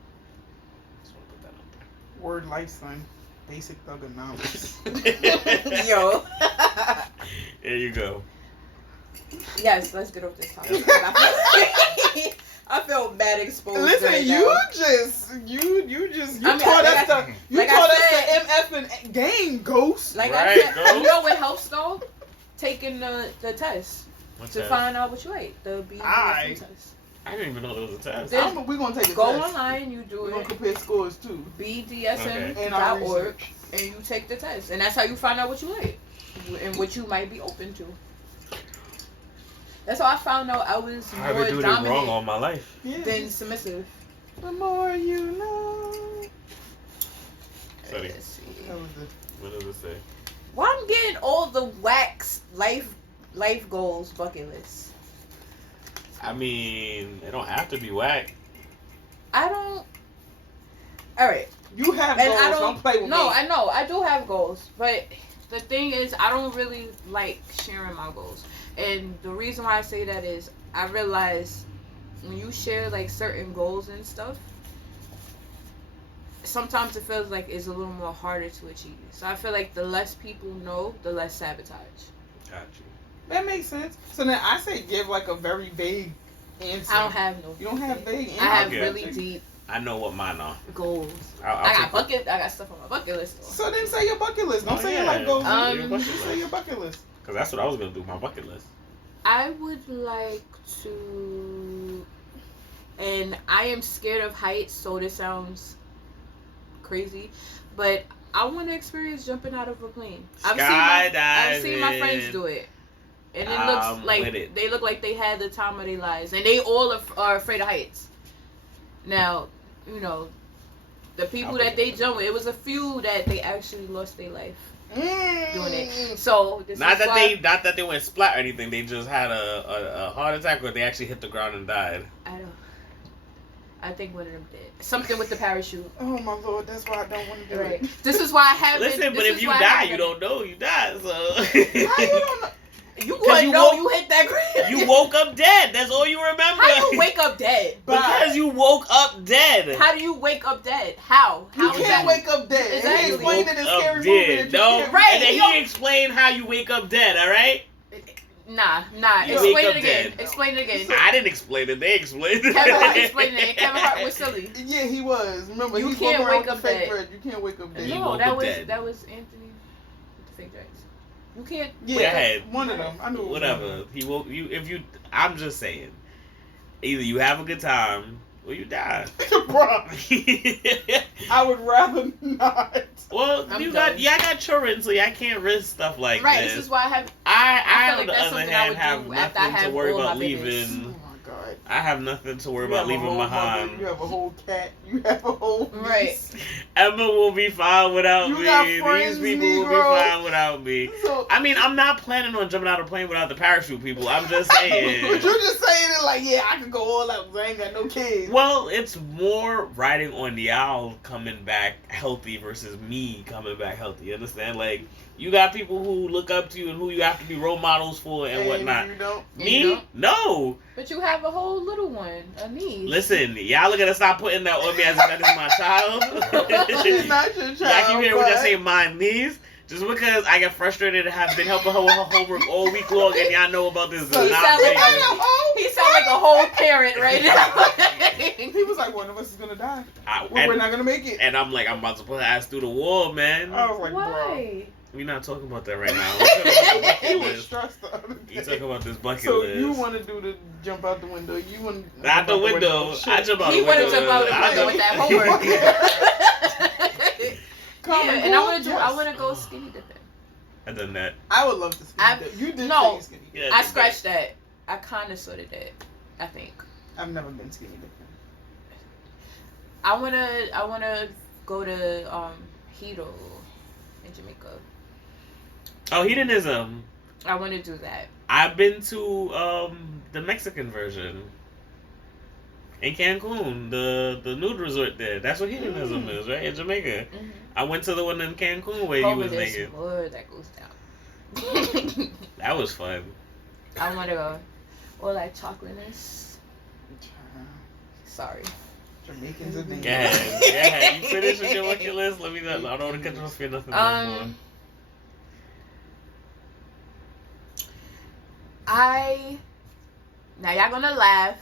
Just want to put that out there. Word life, son. Basic thugonomics. Yo. There you go. Yes, let's get off this topic. I feel mad exposed. Listen, right you now. taught us the MF and game, Ghost. Like Right, I said, Ghost. you know what helps though? Taking the test What's to that? find out what you ate. The BDSM test. I didn't even know there was a test. We're going to take a Go test. online, you do We're going it. to compare scores, too. BDSM.org, and you take the test. And that's how you find out what you ate and what you might be open to. That's how I found out I was I've more been doing it wrong dominant all my life. than submissive. The more you know. Sorry. Let's see. That was it. What does it say? Why I'm getting all the wax life goals bucket list? I mean, it don't have to be whack. I don't. All right. You have And goals. I Don't play with me. No, I know. I do have goals. But the thing is, I don't really like sharing my goals. And the reason why I say that is I realize when you share like certain goals and stuff, sometimes it feels like it's a little more harder to achieve. So I feel like the less people know, the less sabotage. Got you. That makes sense. So then I say give like a very vague answer. I don't have no. You don't have vague answers. I have Okay. really deep I know what mine are. goals. I'll I got stuff on my bucket list. Though. So then say your bucket list. Don't Oh, say yeah. your life goals. Say Say your bucket list. Because that's what I was going to do, my bucket list. I would like to, and I am scared of heights, so this sounds crazy, but I want to experience jumping out of a plane. I've seen my friends do it, and it looks like they look like they had the time of their lives, and they all are afraid of heights. Now, the people that they jumped with, it was a few that they actually lost their life doing it. So Not that they went splat or anything. They just had a heart attack, or they actually hit the ground and died. I think one of them did something with the parachute. Oh my Lord, that's why I don't want to do it. This is why I haven't. Listen, but if you die, you don't know you died. So How you don't know? You wouldn't know you hit that ground. You woke up dead. That's all you remember. How you wake up dead? Because you woke up dead. How do you wake up dead? How? You How can't wake up dead. Exactly. He explained in a scary movie that you No, can't. Right. And then he explained how you wake up dead. All right. Nah. You Explain wake it up again. dead. Explain it again. I didn't explain it. They explained it. Kevin Hart explained it. Kevin Hart was silly. Yeah, he was. Remember, You he's can't walking around wake with up the fake dead. bread. You can't wake up dead. He No, woke that up was dead. Anthony with the fake dreads. You can't. Yeah, Go ahead. one of them. I knew. Whatever. He woke you. If you, I'm just saying. Either you have a good time or you die. Bro, I would rather not. Well, I'm I done. got children, so I can't risk stuff like Right. this. This is why I have. I feel on like the that's other something I hand, would have do after I nothing to have worry all about my business. Oh leaving. my God. I have nothing to worry You about have a leaving whole behind. mother, you have a whole cat. You have a whole Right. niece. Emma will be fine without You me. got These friends, people will be Negro. fine without me. So, I mean, I'm not planning on jumping out of a plane without the parachute, people. I'm just but saying. you're just saying it like, yeah, I could go all out because I ain't got no kids. Well, it's more riding on y'all coming back healthy versus me coming back healthy. You understand? Like, you got people who look up to you and who you have to be role models for and whatnot. You don't. Me? No. But you have a whole little one, a niece. Listen, y'all are gonna stop putting that on me as if that is my child. She's not your child. Y'all keep hearing what I but- say, my niece. Just because I get frustrated and have been helping her with her homework all week long, and y'all know about this. So Does he not sound like mean- he sound like a whole parent right now. He was like, one of us is gonna die. I- We're not gonna make it. and I'm like, I'm about to put her ass through the wall, man. I was like, bro. Why? We're not talking about that right now. We're talking about the bucket He was list. stressed the other day. You talking about this bucket So list. you want to do the jump out the window? You want Not the window. I jump out He the window. wanted to jump out the I window jump- with that homework. Yeah, and I want to go skinny dipping. I done that. I would love to skinny I've- dip. You did no. say skinny dip. Yeah, I scratched that. I kind of sort of did. I think. I've never been skinny dipping. I wanna go to Hito in Jamaica. Oh, hedonism. I want to do that. I've been to the Mexican version in Cancun, the nude resort there. That's what hedonism is, right? In Jamaica. Mm-hmm. I went to the one in Cancun where you was naked. More that goes down. That was fun. I want to go. Or like chocolateness. Sorry. Jamaicans are dangerous. Yeah. You finish with your bucket list? Let me know. I don't want to cut you off for nothing. Now y'all gonna laugh,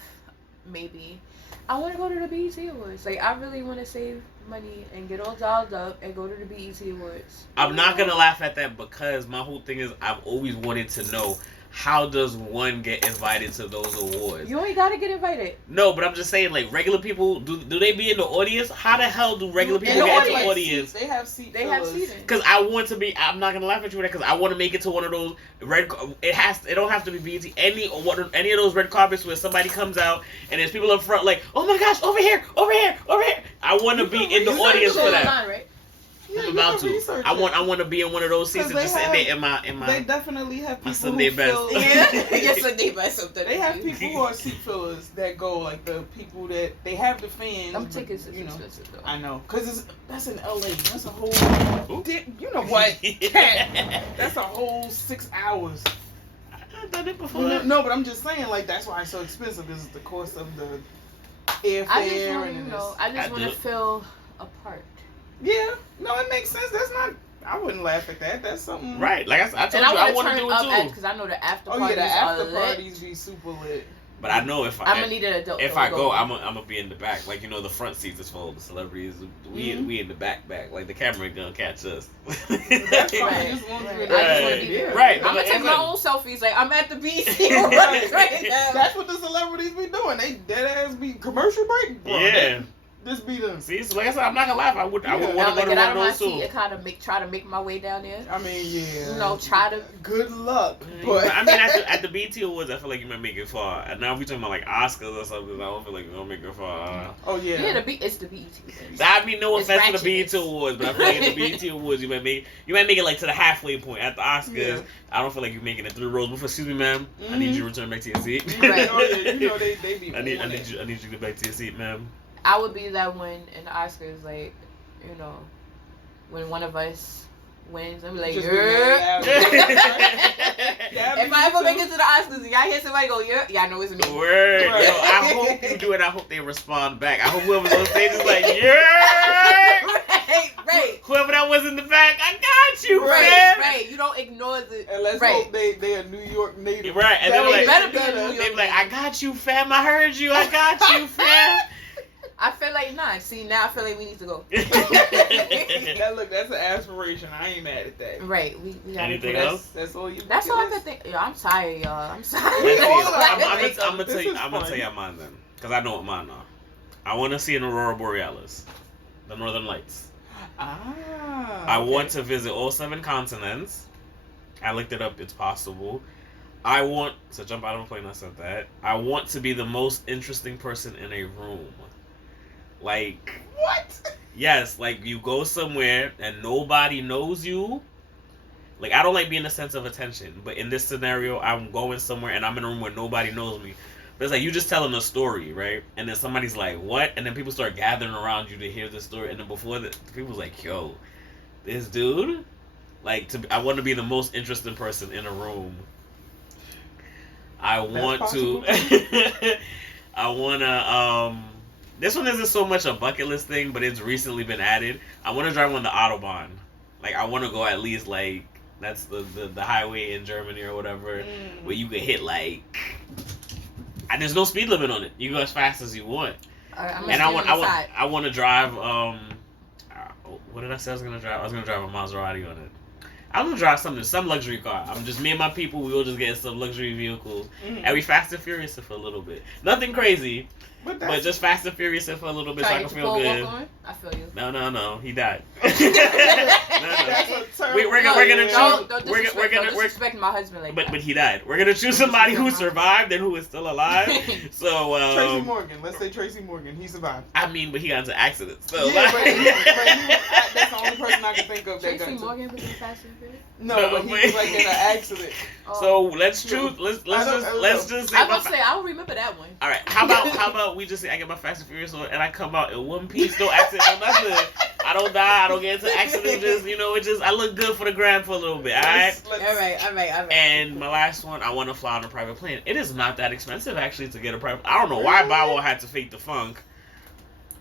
maybe. I want to go to the BET Awards. Like, I really want to save money and get all dolled up and go to the BET Awards. I'm not gonna laugh at that because my whole thing is I've always wanted to know, how does one get invited to those awards? You ain't gotta get invited. No, but I'm just saying, like, regular people, do they be in the audience? How the hell do regular people In the get in the audience. audience? They have seat They have fillers. seating. Because I want to be, I'm not gonna laugh at you with that, because I want to make it to one of those it don't have to be BET, any of those red carpets where somebody comes out and there's people up front like, oh my gosh, over here. I want to be in the audience for that. Online, right? Yeah, I'm about you can to. research I it. want to be in one of those seats and just sit there in my. They definitely have people my Sunday who best. fill. Yeah. Yes, I did buy something. They have people who are seat fillers that go, like the people that they have the fans. Them but, tickets is you know, expensive though. I know, cause that's in LA. That's a whole. Ooh. You know what? Cat. That's a whole 6 hours. I've done it before. No, but I'm just saying, like, that's why it's so expensive. This is the cost of the airfare I just want, and I just I want do. to feel a part. Yeah, no, it makes sense. That's not. I wouldn't laugh at that. That's something. Right, like I told And you, I I want to turn do up it too. because I know the after Oh parties yeah, the after are lit. parties be super lit. But I know if I'm gonna need an adult. if I go, I'm gonna be in the back. Like, you know, the front seats is for all the celebrities. We in the back. Like, the camera ain't gonna catch us. That's Right, fine. Just want right. you I to- just wanna be there. Right. I'm gonna Like, take my like- own selfies. Like, I'm at the BC right now. That's what the celebrities be doing. They dead ass be commercial break. Bro, Yeah. This be them. See, so like I said, I'm not gonna laugh. I would Yeah. want I'm to gonna go to get out one of of my those seat too. and kind of try to make my way down there. I mean, yeah. You know, try to. Good luck. But But I mean, at the BT Awards, I feel like you might make it far. And now if we talking about like Oscars or something, I don't feel like you're gonna make it far. oh yeah. Yeah, it's the BET. I mean, no It's offense to the ratchetness. BET Awards, but I feel like at the BET Awards, you might make it like to the halfway point. At the Oscars, Yeah. I don't feel like you're making it 3 rows. Before, excuse me, ma'am, I need you to return back to your seat. Right. Oh yeah. You know they be. I need on you it. to get back to your seat, ma'am. I would be that one in the Oscars, like, you know, when one of us wins, I'm like, Just yeah. be mad loud. Yeah, If I ever make it to the Oscars and y'all hear somebody go, yeah, y'all know it's me. Word. Right. Yo, I hope you do it. I hope they respond back. I hope whoever's on stage is like, yeah. right. Whoever that was in the back, I got you, Right, fam. right. You don't ignore the. And let's Right. hope they are New York native. Right, and That they're way like, they better be better. in New York. They be like, I got you, fam. I heard you. I got you, fam. I feel like, nah, see, now I feel like we need to go. That's an aspiration. I ain't mad at that. Right, we gotta Anything do that. else? That's all you. That's all I can can think. Yo, I'm tired, y'all. I'm sorry. Let's see. Hold on. I'm This gonna tell you. is I'm gonna fun. tell you mine then, because I know what mine are. I want to see an aurora borealis, the northern lights. I want to visit all 7 continents. I looked it up. It's possible. I want to jump out of a plane. I said that. I want to be the most interesting person in a room. Like, What? yes, like you go somewhere and nobody knows you. Like, I don't like being a sense of attention, but in this scenario, I'm going somewhere and I'm in a room where nobody knows me. But it's like you just telling a story, right? And then somebody's like, "What?" And then people start gathering around you to hear the story. And then before the people's like, "Yo, this dude." Like, I want to be the most interesting person in a room. I want to. I want to. This one isn't so much a bucket list thing, but it's recently been added. I want to drive on the Autobahn. Like, I want to go at least, like, that's the highway in Germany or whatever, where you can hit, like, and there's no speed limit on it. You go as fast as you want. And I want to drive, what did I say I was going to drive? I was going to drive a Maserati on it. I'm gonna drive some luxury car. I'm just me and my people. We will just get in some luxury vehicles, and we Fast and Furious it for a little bit. Nothing crazy, but just Fast and Furious it for a little bit so I can feel good. I feel you. No, he died. That's a terrible. We're gonna choose. Don't disrespect my husband like that. But he died. We're gonna choose somebody who survived and who is still alive. So Tracy Morgan. Let's say Tracy Morgan. He survived. I mean, but he got into accidents. So yeah, but that's the only person I can think of that Tracy Morgan was in Fast and Furious? No, but he was like in an accident. So let's choose. Let's just say. I was gonna say I don't remember that one. All right. How about we just say I get my Fast and Furious on and I come out in one piece, no accident, no nothing. I don't die. I don't get into accidents. Just I look good for the gram for a little bit. All right. All right. And my last one, I want to fly on a private plane. It is not that expensive actually to get a private. I don't know why Bow had to fake the funk.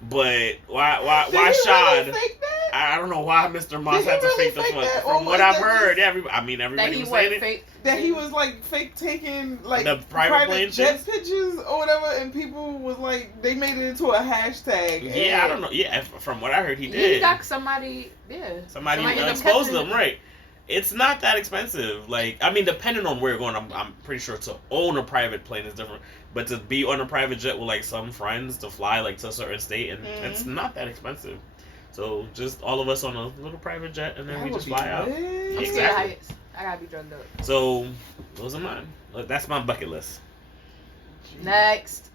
But why Shad? Really fake that? I don't know why Mr. Moss had to fake the funk. That? From what I've heard, everybody was saying it. That he was like fake taking like the private jet pictures or whatever, and people was like they made it into a hashtag. Yeah, I don't know. Yeah, from what I heard, he did. Yeah, he got somebody. Yeah, somebody exposed them, right? It's not that expensive. Like, I mean, depending on where you're going, I'm pretty sure to own a private plane is different. But to be on a private jet with like some friends to fly like to a certain state, and it's not that expensive. So just all of us on a little private jet, and then we just fly out. Exactly. I gotta be drugged up. So those are mine. Look, that's my bucket list. Next.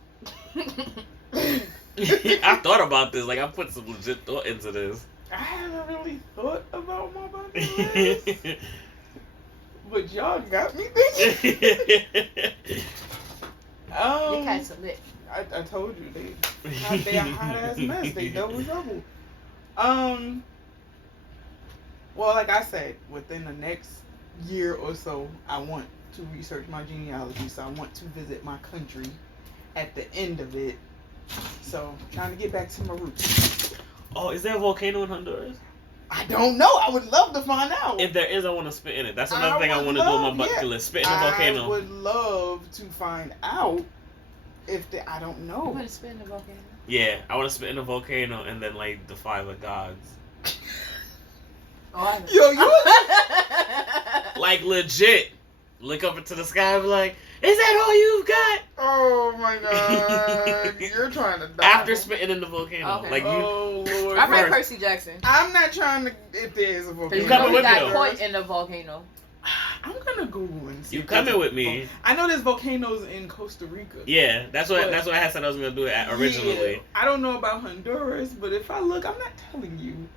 I thought about this. Like I put some legit thought into this. I haven't really thought about my bucket list, but y'all got me thinking. They cats are lit. I told you they a hot ass mess. They double trouble. Well, like I said, within the next year or so, I want to research my genealogy. So I want to visit my country at the end of it. So trying to get back to my roots. Oh, is there a volcano in Honduras? I don't know. I would love to find out. If there is, I want to spit in it. That's another thing I want to do on my bucket list. Spit in a volcano. I would love to find out if I don't know. You want to spit in the volcano? Yeah, I want to spit in a volcano and then like defy the gods. Oh, yo, you like legit. Look up into the sky and be like, is that all you've got? Oh my god. You're trying to die. After spitting in the volcano. Okay. Like you. Oh Lord. I read Percy Jackson. I'm not trying to, if there is a volcano. You coming he with got me, caught in the volcano. I'm gonna Google and see. You coming with me? I know there's volcanoes in Costa Rica. Yeah, that's what I had said I was gonna do it originally. Yeah, I don't know about Honduras, but if I look, I'm not telling you.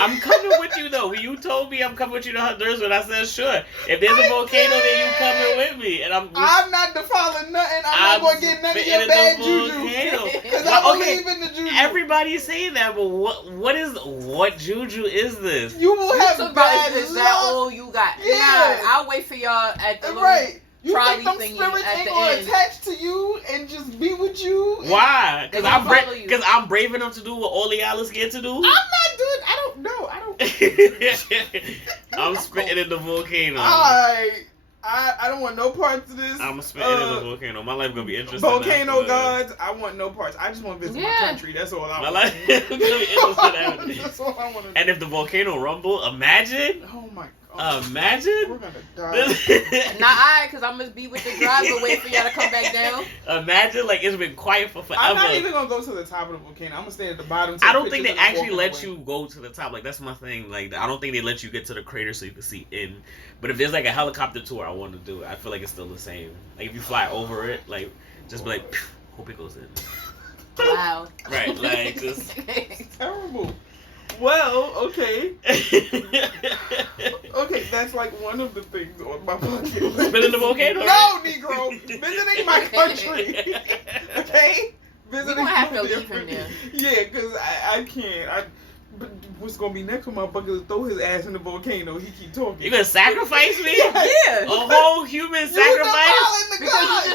I'm coming with you though. You told me I'm coming with you to Honduras, and I said sure. If there's a volcano, then you coming with me, and I'm not defiling nothing. I'm not gonna get none of your bad juju. Because I believe in the juju. Everybody's saying that, but what juju is this? You will have bad luck. Is that all you got? Yeah. Nah, I'll wait for y'all at the right. You trolley think them thingy spirits at ain't the gonna end. attach to you and just be with you? Why? Because I'm brave you. enough to do what all the y'all is scared to do. I'm not doing. I don't know. I'm spitting in the volcano. I don't want no parts of this. I'm spitting in the volcano. My life gonna be interesting. Volcano gods. I want no parts. I just want to visit my country. That's all I want. My life gonna be interesting. That's all I want to do. And if the volcano rumble, imagine. Oh my god. Imagine. We're gonna die. Not because I'm gonna be with the driver waiting for y'all to come back down. Imagine like it's been quiet for forever. I'm not even gonna go to the top of the volcano. I'm gonna stay at the bottom. I don't think they actually let you go to the top. Like that's my thing. Like I don't think they let you get to the crater so you can see in. But if there's like a helicopter tour, I want to do it. I feel like it's still the same. Like if you fly over it, like just be like, hope it goes in. Wow. Right. Like just terrible. Well, okay. Okay, that's like one of the things on my bucket list. Spit in the volcano. No, Negro. Visiting my country. Okay? We're gonna have to leave him there. Yeah, because I can't. But what's gonna be next on my bucket list? Throw his ass in the volcano. He keep talking. You gonna sacrifice me? Yeah. A whole human sacrifice? Because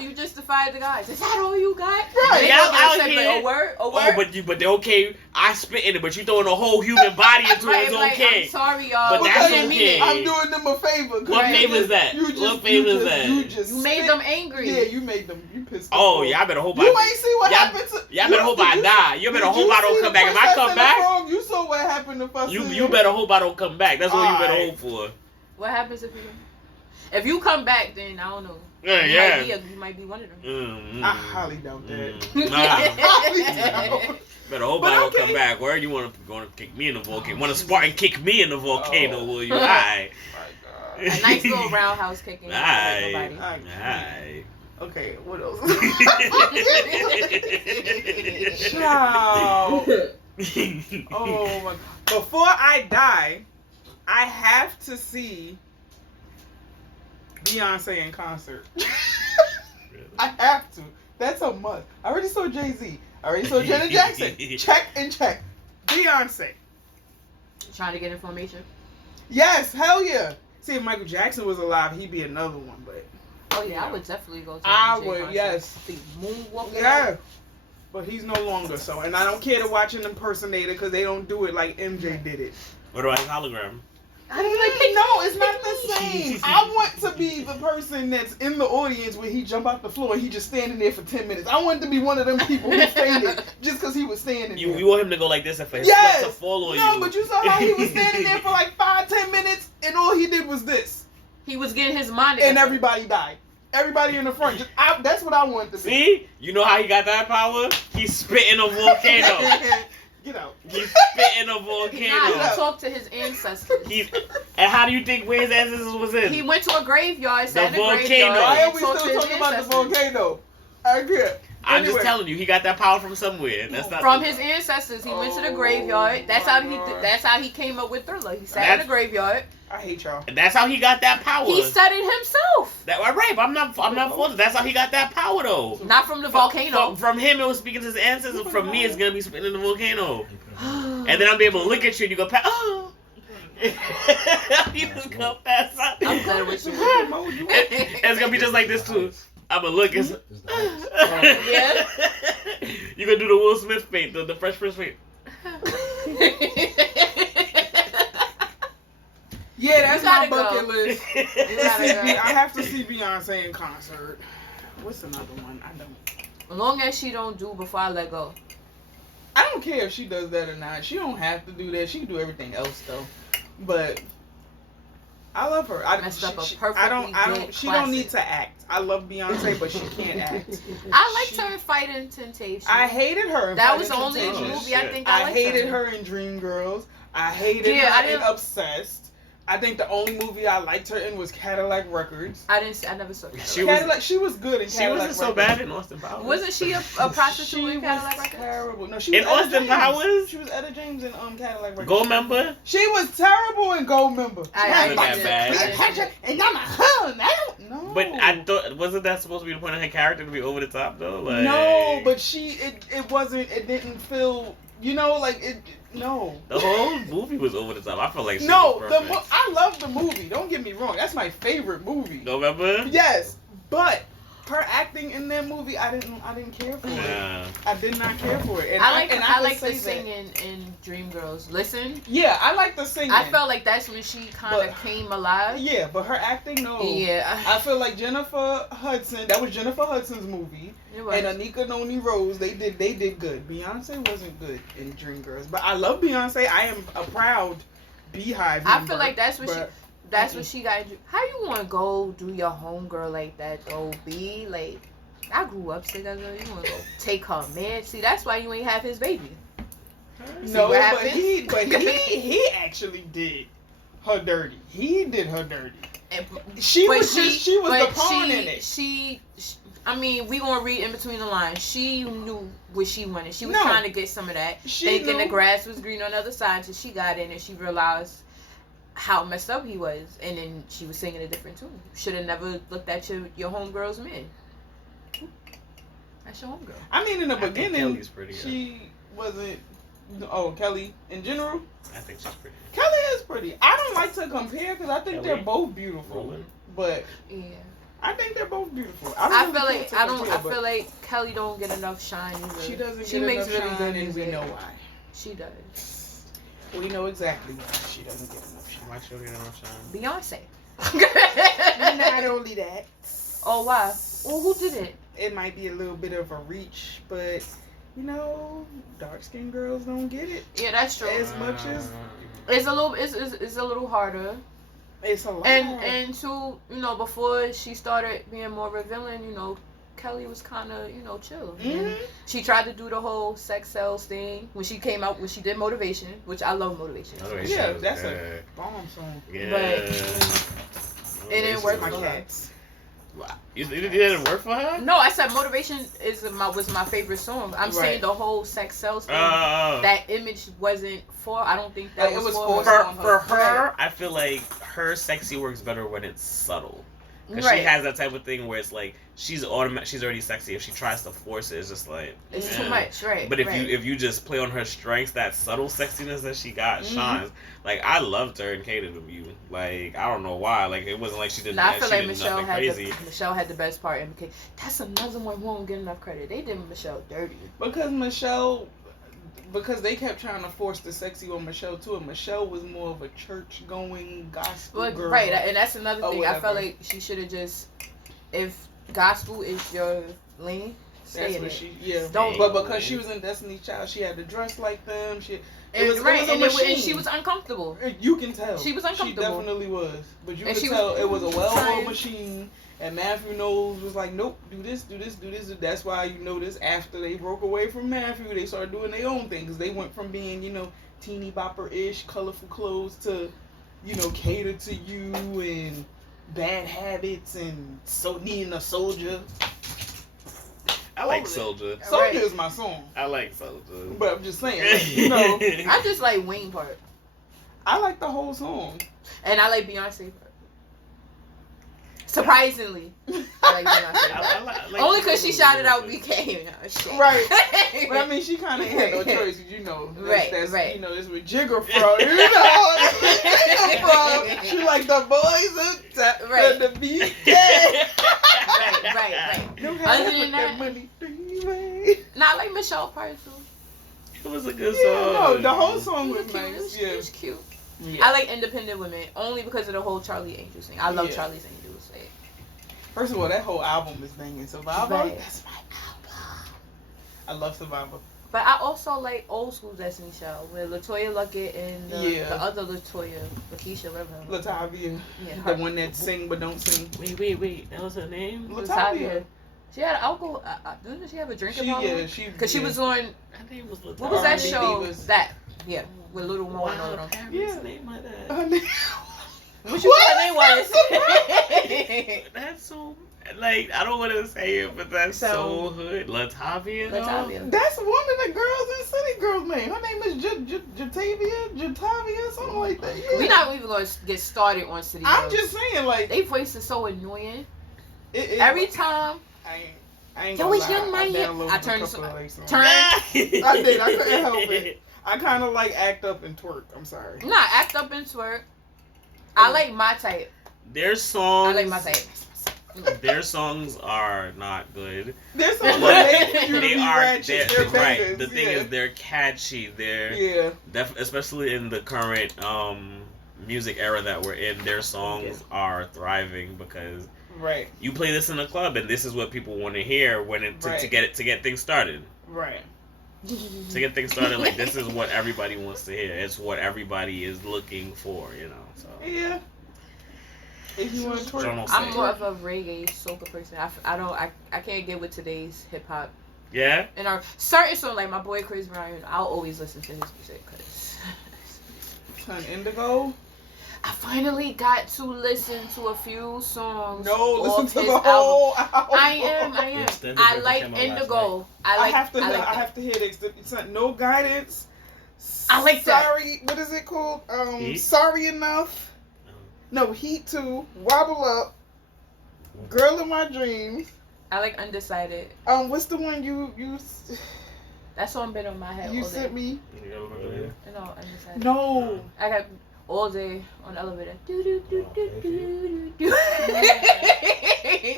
you just defied the guys. Is that all you got? Right. Y'all out here. A word. Oh, but they're okay. I spit in it, but you throwing a whole human body into it is okay. I'm sorry, y'all. But that's didn't mean okay. it. I'm doing them a favor. What favor is that? What favor is that? You made them angry. Yeah, you made them. You pissed them Oh, off. y'all better hope You ain't see what happened to... Y'all better hope I die. You better hope I don't come back. If I come back... You saw what happened to us. You better hope I don't come back. That's what you better hope for. What happens if you don't? If you come back, then I don't know. Yeah. You might be one of them. I highly doubt that. Nah. Highly doubt. Better hope I don't come back. Where you want to kick me in the volcano? Want to Spartan kick me in the volcano? Will you? Alright. A nice little roundhouse kicking. Alright. Okay, what else? Ciao. Oh my! Before I die, I have to see Beyonce in concert. I have to. That's a must. I already saw Jay-Z. I already saw Janet Jackson. Check and check. Beyonce. Trying to get information. Yes, hell yeah. See, if Michael Jackson was alive, he'd be another one, but... Oh yeah, I would definitely go to I MJ would, concert. yes. The moonwalking. Yeah. But he's no longer so. And I don't care to watch an impersonator because they don't do it like MJ did it. What about his hologram? I'd be like, No, it's not the same. I want to be the person that's in the audience where he jump out the floor and he just standing there for 10 minutes. I want to be one of them people who fainted just because he was standing there. You want him to go like this and for his sweat to fall on you. No, but you saw how he was standing there for like 5-10 minutes and all he did was this. he was getting his mind together. And everybody died. Everybody in the front. That's what I want to be. See? You know how he got that power? He's spitting a volcano. Get out. He's spitting a volcano. Nah, he talked to his ancestors. And how do you think where his ancestors was in? He went to a graveyard, sat in a volcano. graveyard. Why and are we talked still to his talking about the ancestors. volcano? I get. I'm just telling you, he got that power from somewhere. That's not From his ancestors. He went to the graveyard. That's how he came up with Thriller. He sat in the graveyard. I hate y'all. And that's how he got that power. He said it himself. Right, but I'm not faulted. That's how he got that power though. Not from the volcano. From him, it was speaking to his ancestors. From me, it's gonna be spitting in the volcano. And then I'll be able to look at you and you go, oh. You just go pass out. I'm glad with you. It's gonna be just like this too. I'm gonna look. It's, Yeah. You gonna do the Will Smith fate, the Fresh Prince fate. Yeah, that's my gotta bucket go. list. I have to see Beyonce in concert. What's another one? I don't. As long as she don't do before I let go. I don't care if she does that or not. She don't have to do that. She can do everything else though. But I love her. Messed up a perfectly She don't need to act. I love Beyonce, but she can't act. I liked her in Fighting Temptation. I hated her. In That was the Fighting only Temptation. movie I think I liked hated her in Dreamgirls. I hated her in Obsessed. I think the only movie I liked her in was Cadillac Records. I never saw that. She was good in Cadillac Records. She wasn't so bad in Austin Powers. Wasn't she a prostitute in Cadillac Records? Terrible. No, she in was Austin Powers. She was Etta James in Cadillac Records. Gold Member. She was terrible in Gold Member. I that bad. And I'm a hun. I don't know. But I thought, wasn't that supposed to be the point of her character to be over the top though? Like, no, but it wasn't. It didn't feel. You know, like it. No. The whole movie was over the top. I felt like she no. was perfect. I love the movie. Don't get me wrong. That's my favorite movie. November. Yes, but her acting in that movie, I didn't care for it. I did not care for it. And I like the singing in Dreamgirls. Listen. Yeah, I like the singing. I felt like that's when she kind of came alive. Yeah, but her acting, no. Yeah. I feel like Jennifer Hudson. That was Jennifer Hudson's movie. It was. And Anika Noni Rose, they did good. Beyonce wasn't good in Dreamgirls, but I love Beyonce. I am a proud Beehive member. I feel like that's what she got. How you want to go do your homegirl like that though? B like, I grew up together. You want to go take her man? See, that's why you ain't have his baby. No, but he actually did her dirty. He did her dirty. She was the pawn in it. I mean, we gonna read in between the lines. She knew what she wanted. She was trying to get some of that. Thinking the grass was green on the other side until she got in and she realized how messed up he was. And then she was singing a different tune. Should have never looked at your homegirl's man. That's your homegirl. I mean, in the beginning, Kelly's pretty, she wasn't. Oh, Kelly in general? I think she's pretty. Kelly is pretty. I don't like to compare because I think they're both beautiful. Rolling. But yeah. I think they're both beautiful. I feel like Kelly don't get enough shine either. She doesn't she get makes enough really shine, good and music. we know why. She does. We know exactly why she doesn't get enough shine. Why she don't get enough shine? Beyonce. Not only that. Oh, why? Well, who did it? It might be a little bit of a reach, but you know, dark skinned girls don't get it Yeah, that's true. as much as It's a little. It's a little harder. it's a lot. And to before she started being more revealing, Kelly was kind of chill. And she tried to do the whole sex sales thing when she came out when she did Motivation, which I love Motivation. Yeah, that's a bomb song. Yeah. But it didn't work My for her. cats. You didn't work for her? No, I said Motivation was my favorite song. I'm saying the whole sex sales thing. That image wasn't for. I don't think that Like, was it was for For her. her, I feel like her sexy works better when it's subtle. Because she has that type of thing where it's like she's already sexy. If she tries to force it, it's just like It's too much, right? But if you just play on her strengths, that subtle sexiness that she got shines. Like I loved her in Cater to You. Like I don't know why. Like it wasn't like she did. I feel she like did Michelle nothing had crazy. Michelle had the best part in McKay. That's another one who won't get enough credit. They did Michelle dirty. Because they kept trying to force the sexy on Michelle too, and Michelle was more of a church going gospel girl. Right, and that's another thing. I whatever. felt like she should have just, if gospel is your lane, stay That's in what it. Don't. But because she was in Destiny's Child, she had to dress like them. It was a and machine. she was uncomfortable. You can tell. She was uncomfortable. She definitely was. But you And could she tell was it was a well-oiled trying. machine. And Matthew Knowles was like, nope, do this. That's why you notice after they broke away from Matthew, they started doing their own thing. Because they went from being, teeny bopper-ish, colorful clothes to, Cater to You and Bad Habits and needing a soldier. I like Soldier. Soldier is my song. I like Soldier. But I'm just saying, I just like Wayne part, I like the whole song. and I like Beyonce part. Surprisingly, I like Beyonce part. like Only because she shouted out BK. Shit. Right. But I mean, she kind of had no choice, that's, Right. That's where Jigger from. Jigger from. She like the boys up top, Right. the BK. Right. You Other than put that- money three-way. Not like Michelle part too. It was a good Yeah, song. no, the whole song It was was cute. nice. It was cute. Yeah. I like independent women only because of the whole Charlie Angels thing. I love Yeah. Charlie's Angels. First of all, that whole album is banging. Survivor, Right. that's my album. I love Survivor. But I also like old school Destiny Child with Latoya Luckett and the other Latoya, Lakeisha, whatever. Latavia, Yeah, the her. one that sing but don't sing. Wait. That was her name? Latavia. She had alcohol. Didn't she have a drinking problem? Because she was on. Her name was Latavia. What was that Big show? Divas. That with Little Mo and all Wow, of them. parents Yeah. name like that. Her name- What you thought her name was? That's so like I don't want to say it, but that's so hood. Latavia. though? Latavia. That's one of the girls in City Girls' name. Her name is Jatavia, something like that. Yeah. We're not even going to get started on City I'm Girls. just saying, like, They voice is so annoying. every Time. I ain't Yo, gonna it's lie, Young Money. downloaded I a turned couple of their songs. turn. I did. I couldn't help it. I kind of like act up and twerk. I'm sorry. Nah, act up and twerk. I like my type. Their songs. I like my type. Their songs are not good. There's songs that make you to They be are. ratchet. They're Right. bangers. The thing is, they're catchy. They're yeah. especially in the current music era that we're in. Their songs are thriving because Right. you play this in a club and this is what people want to hear to get things started. Right. To get things started, like this is what everybody wants to hear. It's what everybody is looking for, So Yeah. If you want to twerk, I'm more of a reggae soca person. I can't get with today's hip hop. yeah. And our certain songs like my boy Chris Brown, I'll always listen to his music because Turn Indigo. I finally got to listen to a few songs. No, listen off to his the album. whole album. I am. The extended I version like came out last Indigo. I have to. I like I it. have to hear the extended. No Guidance. I like that. Sorry, what is it called? Heat? Sorry Enough. No, Heat 2. Wobble Up. Girl in My Dreams. I like Undecided. What's the one you That song been on my head you all day. sent me? No, Undecided. No. I got all day on the elevator. Do, do, do, Oh, do, thank do, you. do, do.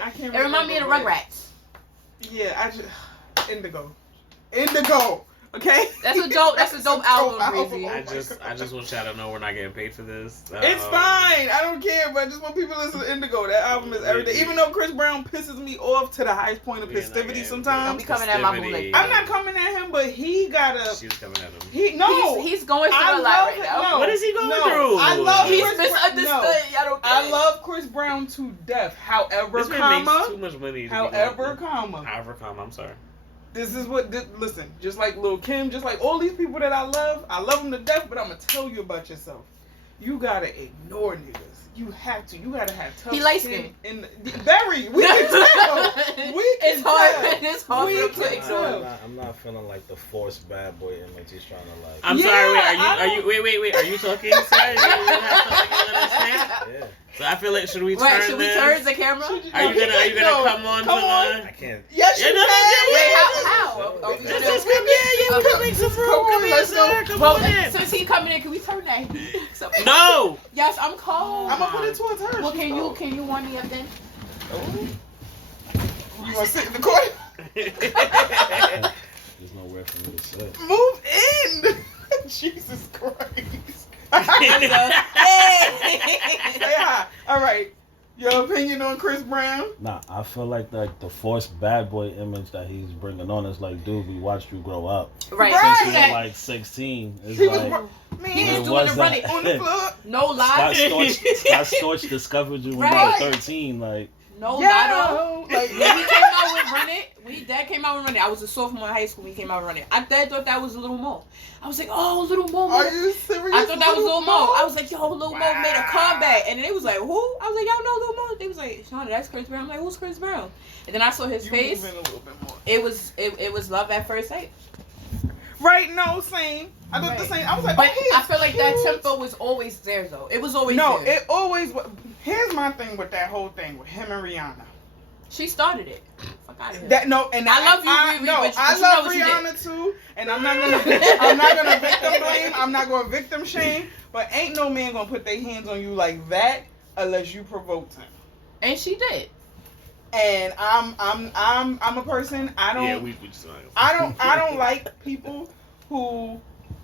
I can't. It remind me of the remember, but- Rugrats. Yeah, I just Indigo. Okay, That's a dope album, Breezy. I just want y'all to know we're not getting paid for this. It's fine. I don't care, but I just want people to listen to Indigo. That album is everything. Even though Chris Brown pisses me off to the highest point of festivity Don't sometimes. be coming at my boo like I'm not coming at him, but he gotta. She's coming at him. He's going through a lot right now. No, What is he going through? I love He's Chris misunderstood. Brown. Y'all don't get I it. love Chris Brown to death. However, This man makes comma. too much money. However, comma. However, comma. I'm sorry. This is what. Listen, just like Lil Kim, just like all these people that I love them to death. But I'm gonna tell you about yourself. You gotta ignore niggas. You have to. You gotta have tough. He light skin. skinned. Very. We can tell. It's hard. It's hard We for him can to ignore. tell. I'm not feeling like the forced bad boy image he's trying to like. I'm Yeah, sorry. Wait, I don't- wait. Are you talking, sir? You have something you understand? Yeah, So I feel like should we turn Wait, should we this? turn the camera? Are you gonna come on? I can't. Yes, you Yeah, no, can. Wait, yeah, how? Oh, Just- you Just, know- just come here. Yeah, we can make some room. Come on, Come here, let's go. sir. Come Well, on in. since he coming in, can we turn that heat? No. Yes, I'm cold. I'm gonna put it towards her. Well, She's can cold. you warm me up then? You wanna sit in the corner? There's nowhere for me to sit. Move in. Jesus Christ. There we go. Hey. Say hi. All right. Your opinion on Chris Brown? Nah, I feel like the forced bad boy image that he's bringing on is like, dude, we watched you grow up. Right. Right. Since you were That- like 16. It's He was, like, man, He was Where doing was the running. that? on the floor. No lie. Scott Storch discovered you when Right. you were 13. Like, No lie. Yo, Like when he came out with Run It, when Dad came out with Run It, I was a sophomore in high school when he came out with Run It. Dad thought that was Little Mo. I was like, oh, Little Mo. are you serious? I thought that was Lil Mo. I was like, yo, Lil Mo Wow. made a comeback. And then they was like, who? I was like, y'all know Lil Mo? They was like, Shionne, that's Chris Brown. I'm like, who's Chris Brown? And then I saw his You face. moving a little bit more. It was love at first sight. Right? No, same. I thought the Right. same. I was like, But oh, he I is feel like that cute. tempo was always there, though. It was always No, there. it always was. Here's my thing with that whole thing with him and Rihanna. She started it. Fuck out of here. That no, and I love you, Riri, no, but I you love know what you did. Rihanna too, and I'm not gonna victim blame. I'm not gonna victim shame. But ain't no man gonna put their hands on you like that unless you provoked him. And she did. And I'm a person. Yeah, we just. I don't like people who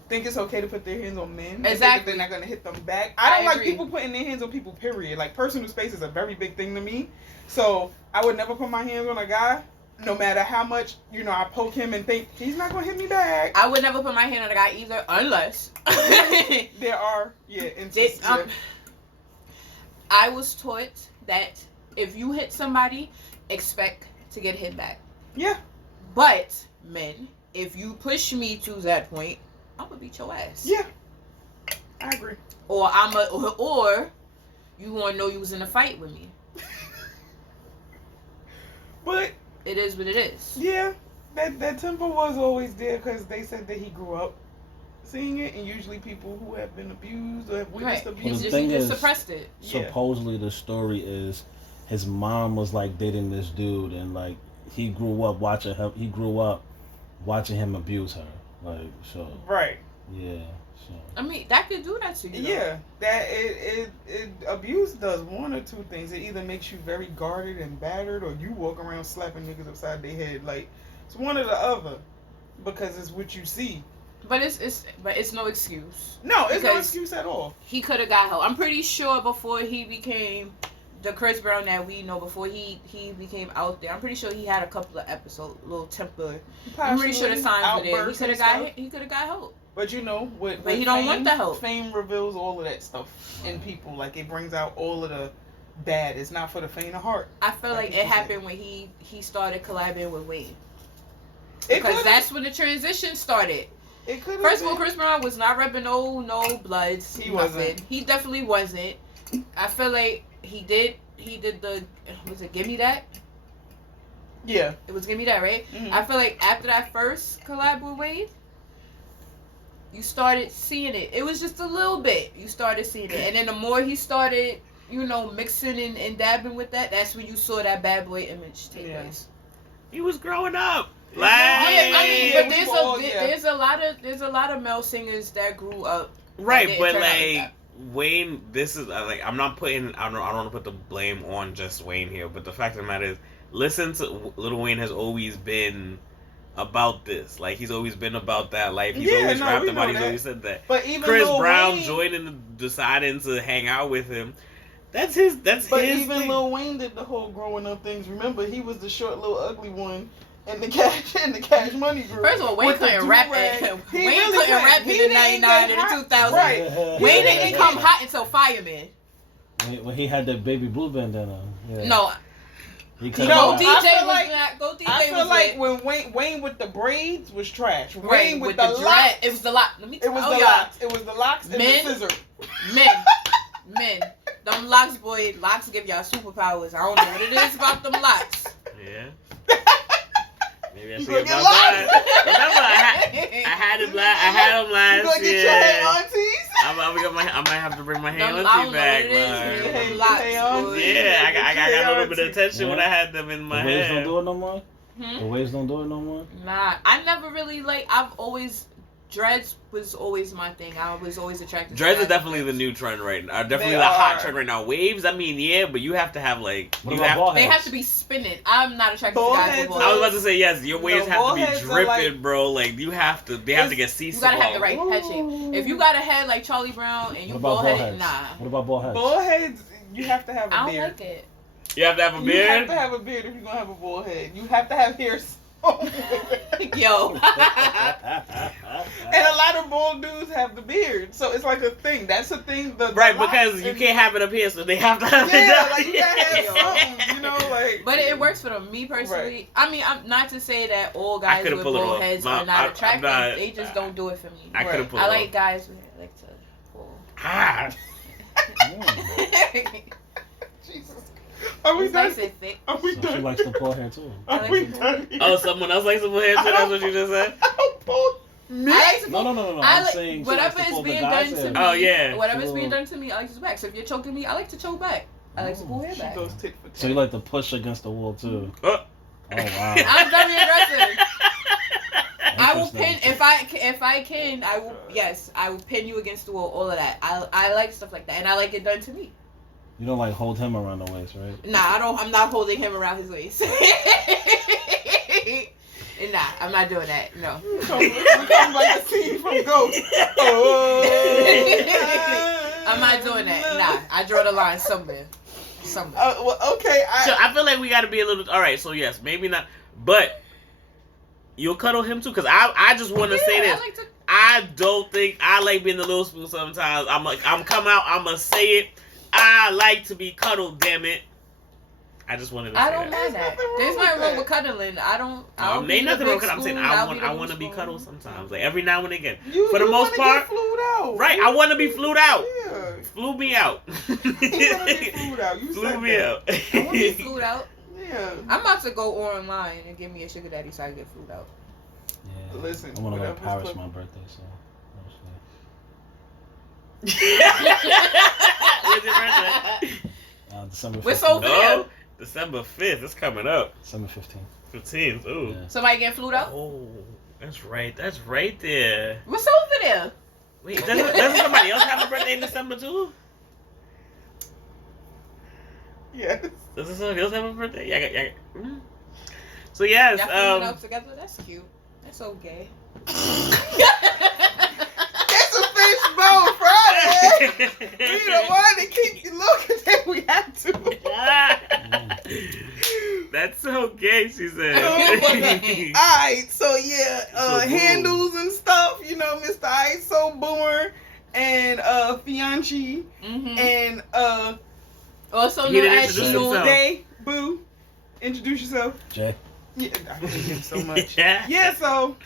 think it's okay to put their hands on men. Exactly. They're not gonna hit them back. I don't I like agree. people putting their hands on people. Period. Like personal space is a very big thing to me. So I would never put my hands on a guy, no matter how much I poke him and think he's not gonna hit me back. I would never put my hand on a guy either, unless. There are instances. I was taught that if you hit somebody, expect to get hit back. Yeah. But men, if you push me to that point, I'm gonna beat your ass. Yeah. I agree. Or or you gonna know you was in a fight with me. But It is what it is. yeah, that tempo was always there because they said that he grew up seeing it, and usually people who have been abused or have witnessed Right. abuse. The He thing just is- suppressed it. Yeah. supposedly the story is his mom was like dating this dude, and like he grew up watching him abuse her. Like, so, Right. yeah. So, I mean, that could do that to you. though. Yeah, that it abuse does one or two things. It either makes you very guarded and battered, or you walk around slapping niggas upside their head. Like it's one or the other, because it's what you see. But it's no excuse. No, it's no Because- excuse at all. He could have got help. I'm pretty sure before he became the Chris Brown that we know, before he became out there, I'm pretty sure he had a couple of episodes, little temper. I'm pretty sure the signs were there. Outbursts He and could have got help. But But with he don't want fame, the help. Fame reveals all of that stuff in people. Like it brings out all of the bad. It's not for the faint of heart. I feel Like like people it say. happened when he started collabing with Wayne. It Because could. that's when the transition started. It could. First of all, Chris Brown was not repping no bloods. He nothing. wasn't. He definitely wasn't. I feel like he did the, was it Give Me That? Yeah. It was Give Me That, right? Mhm. I feel like after that first collab with Wayne, you started seeing it. It was just a little bit. You started seeing it. And then the more he started, mixing and dabbing with that, that's when you saw that bad boy image take Yeah. place. He was growing up. Yeah, I mean, Yeah, but we all- yeah. there's a lot of male singers that grew up. Right, It but turned out like like that. Wayne, this is like I'm not putting. I don't want to put the blame on just Wayne here, but the fact of the matter is, listen to Lil Wayne has always been about this. Like, he's always been about that life. He's Yeah, always no, rapped we about it. know He's that. always said that. But even Chris Lil Brown Wayne, joining, deciding to hang out with him. That's his. But even thing. Lil Wayne did the whole growing up things. Remember, he was the short, little, ugly one in the Cash Money group. First of all, Wayne with the couldn't rap. do-rag. Wayne He really couldn't rap He in the didn't 99 get and the hot. 2000s. Right. Wayne didn't come hot until Fireman. When he had that baby blue bandana. Yeah. No, He No, couldn't Go rap. I DJ feel was like- not. Go DJ I feel was like lit. when Wayne with the braids was trash. Wayne Right, with the dread. locks. It was the lock. Let me It tell was y'all. the locks. It was the locks and Men- the scissor. Men. Them locks, boy. Locks give y'all superpowers. I don't know what it is about them locks. Yeah. Maybe I should Look get at my Locks. bag. Remember, I had him You last gonna get year. your hey aunties? I might have to bring my Them, hand I on don't you know back, what it is. man. Hey, Them locks, hey, boy. auntie. Yeah, I got a little bit of attention Yeah. when I had them in The my waves don't head. do it no more? Hmm? The waves don't do it no more? Nah, I never really I've always dreads was always my thing. I was always attracted. Dreads to are definitely the new trend right now. Definitely They the hot are. trend right now. Waves, I mean, yeah, but you have to have like. What You about have. ball They heads? have to be spinning. I'm not attracted Ball to guys heads with I was balls. about to say yes. Your waves No, have ball to be heads are dripping, like- bro. Like you have to. They have to get You seasick. gotta have the right head shape. If you got a head like Charlie Brown and you What about bald ball headed, heads? nah. What about ball heads? Bald heads, you have to have a I don't beard. like it. You have to have a You have beard. to have a beard if you're gonna have a bald head. You have to have hair somewhere. Yo. And a lot of bald dudes have the beard, so it's like a thing. That's a thing. The Right, locks because you and- can't have it up here, so they have to have it Yeah, down like you here. gotta have something, you know, like. But it works for them. Me personally, I mean, I'm not to say that all guys couldn't with pull it bald off. heads No, are not I'm attractive. not- They just don't do it for me. I couldn't pull it I off. like guys who like to pull. Ah. Jesus. Are we It's done? nice and thick. Are we So she done? likes to pull hair too. Are I we like to done? Oh, someone else likes to pull hair too? That's what you just said? I don't pull me. I like to No, pull. no, no, no. I I'm like saying she whatever likes to is pull the being guys' done to hair. me. Oh, yeah. Whatever's So- being done to me, I like to back. So if you're choking me, I like to choke back. I like to pull hair She back. goes tit for tat. So you like to push against the wall too? Oh. Oh wow. I'm very aggressive. I will pin Interesting. if I can. I will I will pin you against the wall. All of that. I like stuff like that, and I like it done to me. You don't like hold him around the waist, right? Nah, I don't. I'm not holding him around his waist. Nah, I'm not doing that. No. You come like a scene from Ghost. Oh. I'm not doing that. Nah, I draw the line somewhere. Somewhere. Well, okay. So I feel like we got to be a little. All right, so yes, maybe not, but you'll cuddle him too, because I just want to say Yeah, this. I like to. I don't think I like being the little spoon sometimes. I'm come out. I'm gonna say it. I like to be cuddled. Damn it. I just wanted to say I don't that. mind that. There's nothing wrong with cuddling. I don't. I'll be Ain't the nothing wrong big with I'm saying spoon, I I'll want be the I want to little be spoon. cuddled sometimes, like every now and again. You, For the you most wanna part, get flued out. Right, I want to be flued out. Yeah. Flew me out. You wanna be flued out. You Flew said me that. out. I want to be flued out. Yeah. I'm about to go online and give me a sugar daddy so I can get flued out. Yeah. Listen, I want to go to whatever's Paris put- for my birthday, so. When's your birthday? December 15th. We're so fair. Oh, December 5th. It's coming up. December 15th. 15th. Ooh. Yeah. Somebody get flued out? Oh, that's right. That's right there. What's over there? Wait, doesn't somebody else have a birthday in December too? Yes. Doesn't somebody else have a birthday? Yeah. Mm. So yes, Y'all flued out together? That's cute. That's so gay. It's a fishbowl Friday. We the one to keep you looking that we have to. That's so gay, she said. Alright, so yeah, So boom. handles and stuff, you know, Mr. ISO Boomer and Fianchi Mm-hmm. and Also He known didn't as introduce Shionne. himself. Day Boo. Introduce yourself. Jay. Yeah, I hate him so much. Yeah. Yeah, so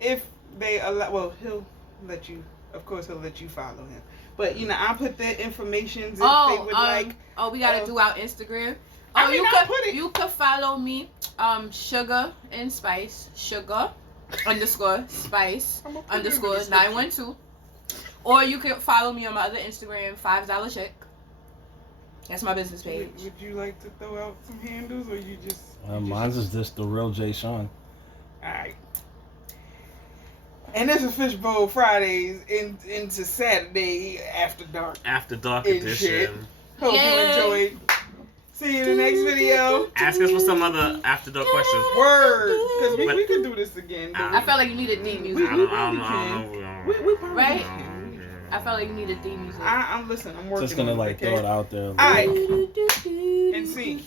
if they allow, well, he'll let you. Of course, he'll let you follow him. But you know, I'll put their information if they would like. We gotta do our Instagram. I Oh, mean, you I'll could put it- you could follow me, Sugar and Spice, Sugar _ Spice I'm gonna put it in the _ description. 912, or you can follow me on my other Instagram, $5 check. That's my business page. Would you like to throw out some handles, or you just? Mine's is just the real Jay Shionne. Alright. And this is Fishbowl Fridays into Saturday after dark. After dark And edition. Hope Yay. you enjoyed See you in the next video. Ask us for some other after dark questions. Word. Because we can do this again. I felt like you needed theme music. I don't know. We probably Right? can. I felt like you needed theme music. I'm listening. I'm working Just gonna on it, like okay? throw it out there. Alright. And see.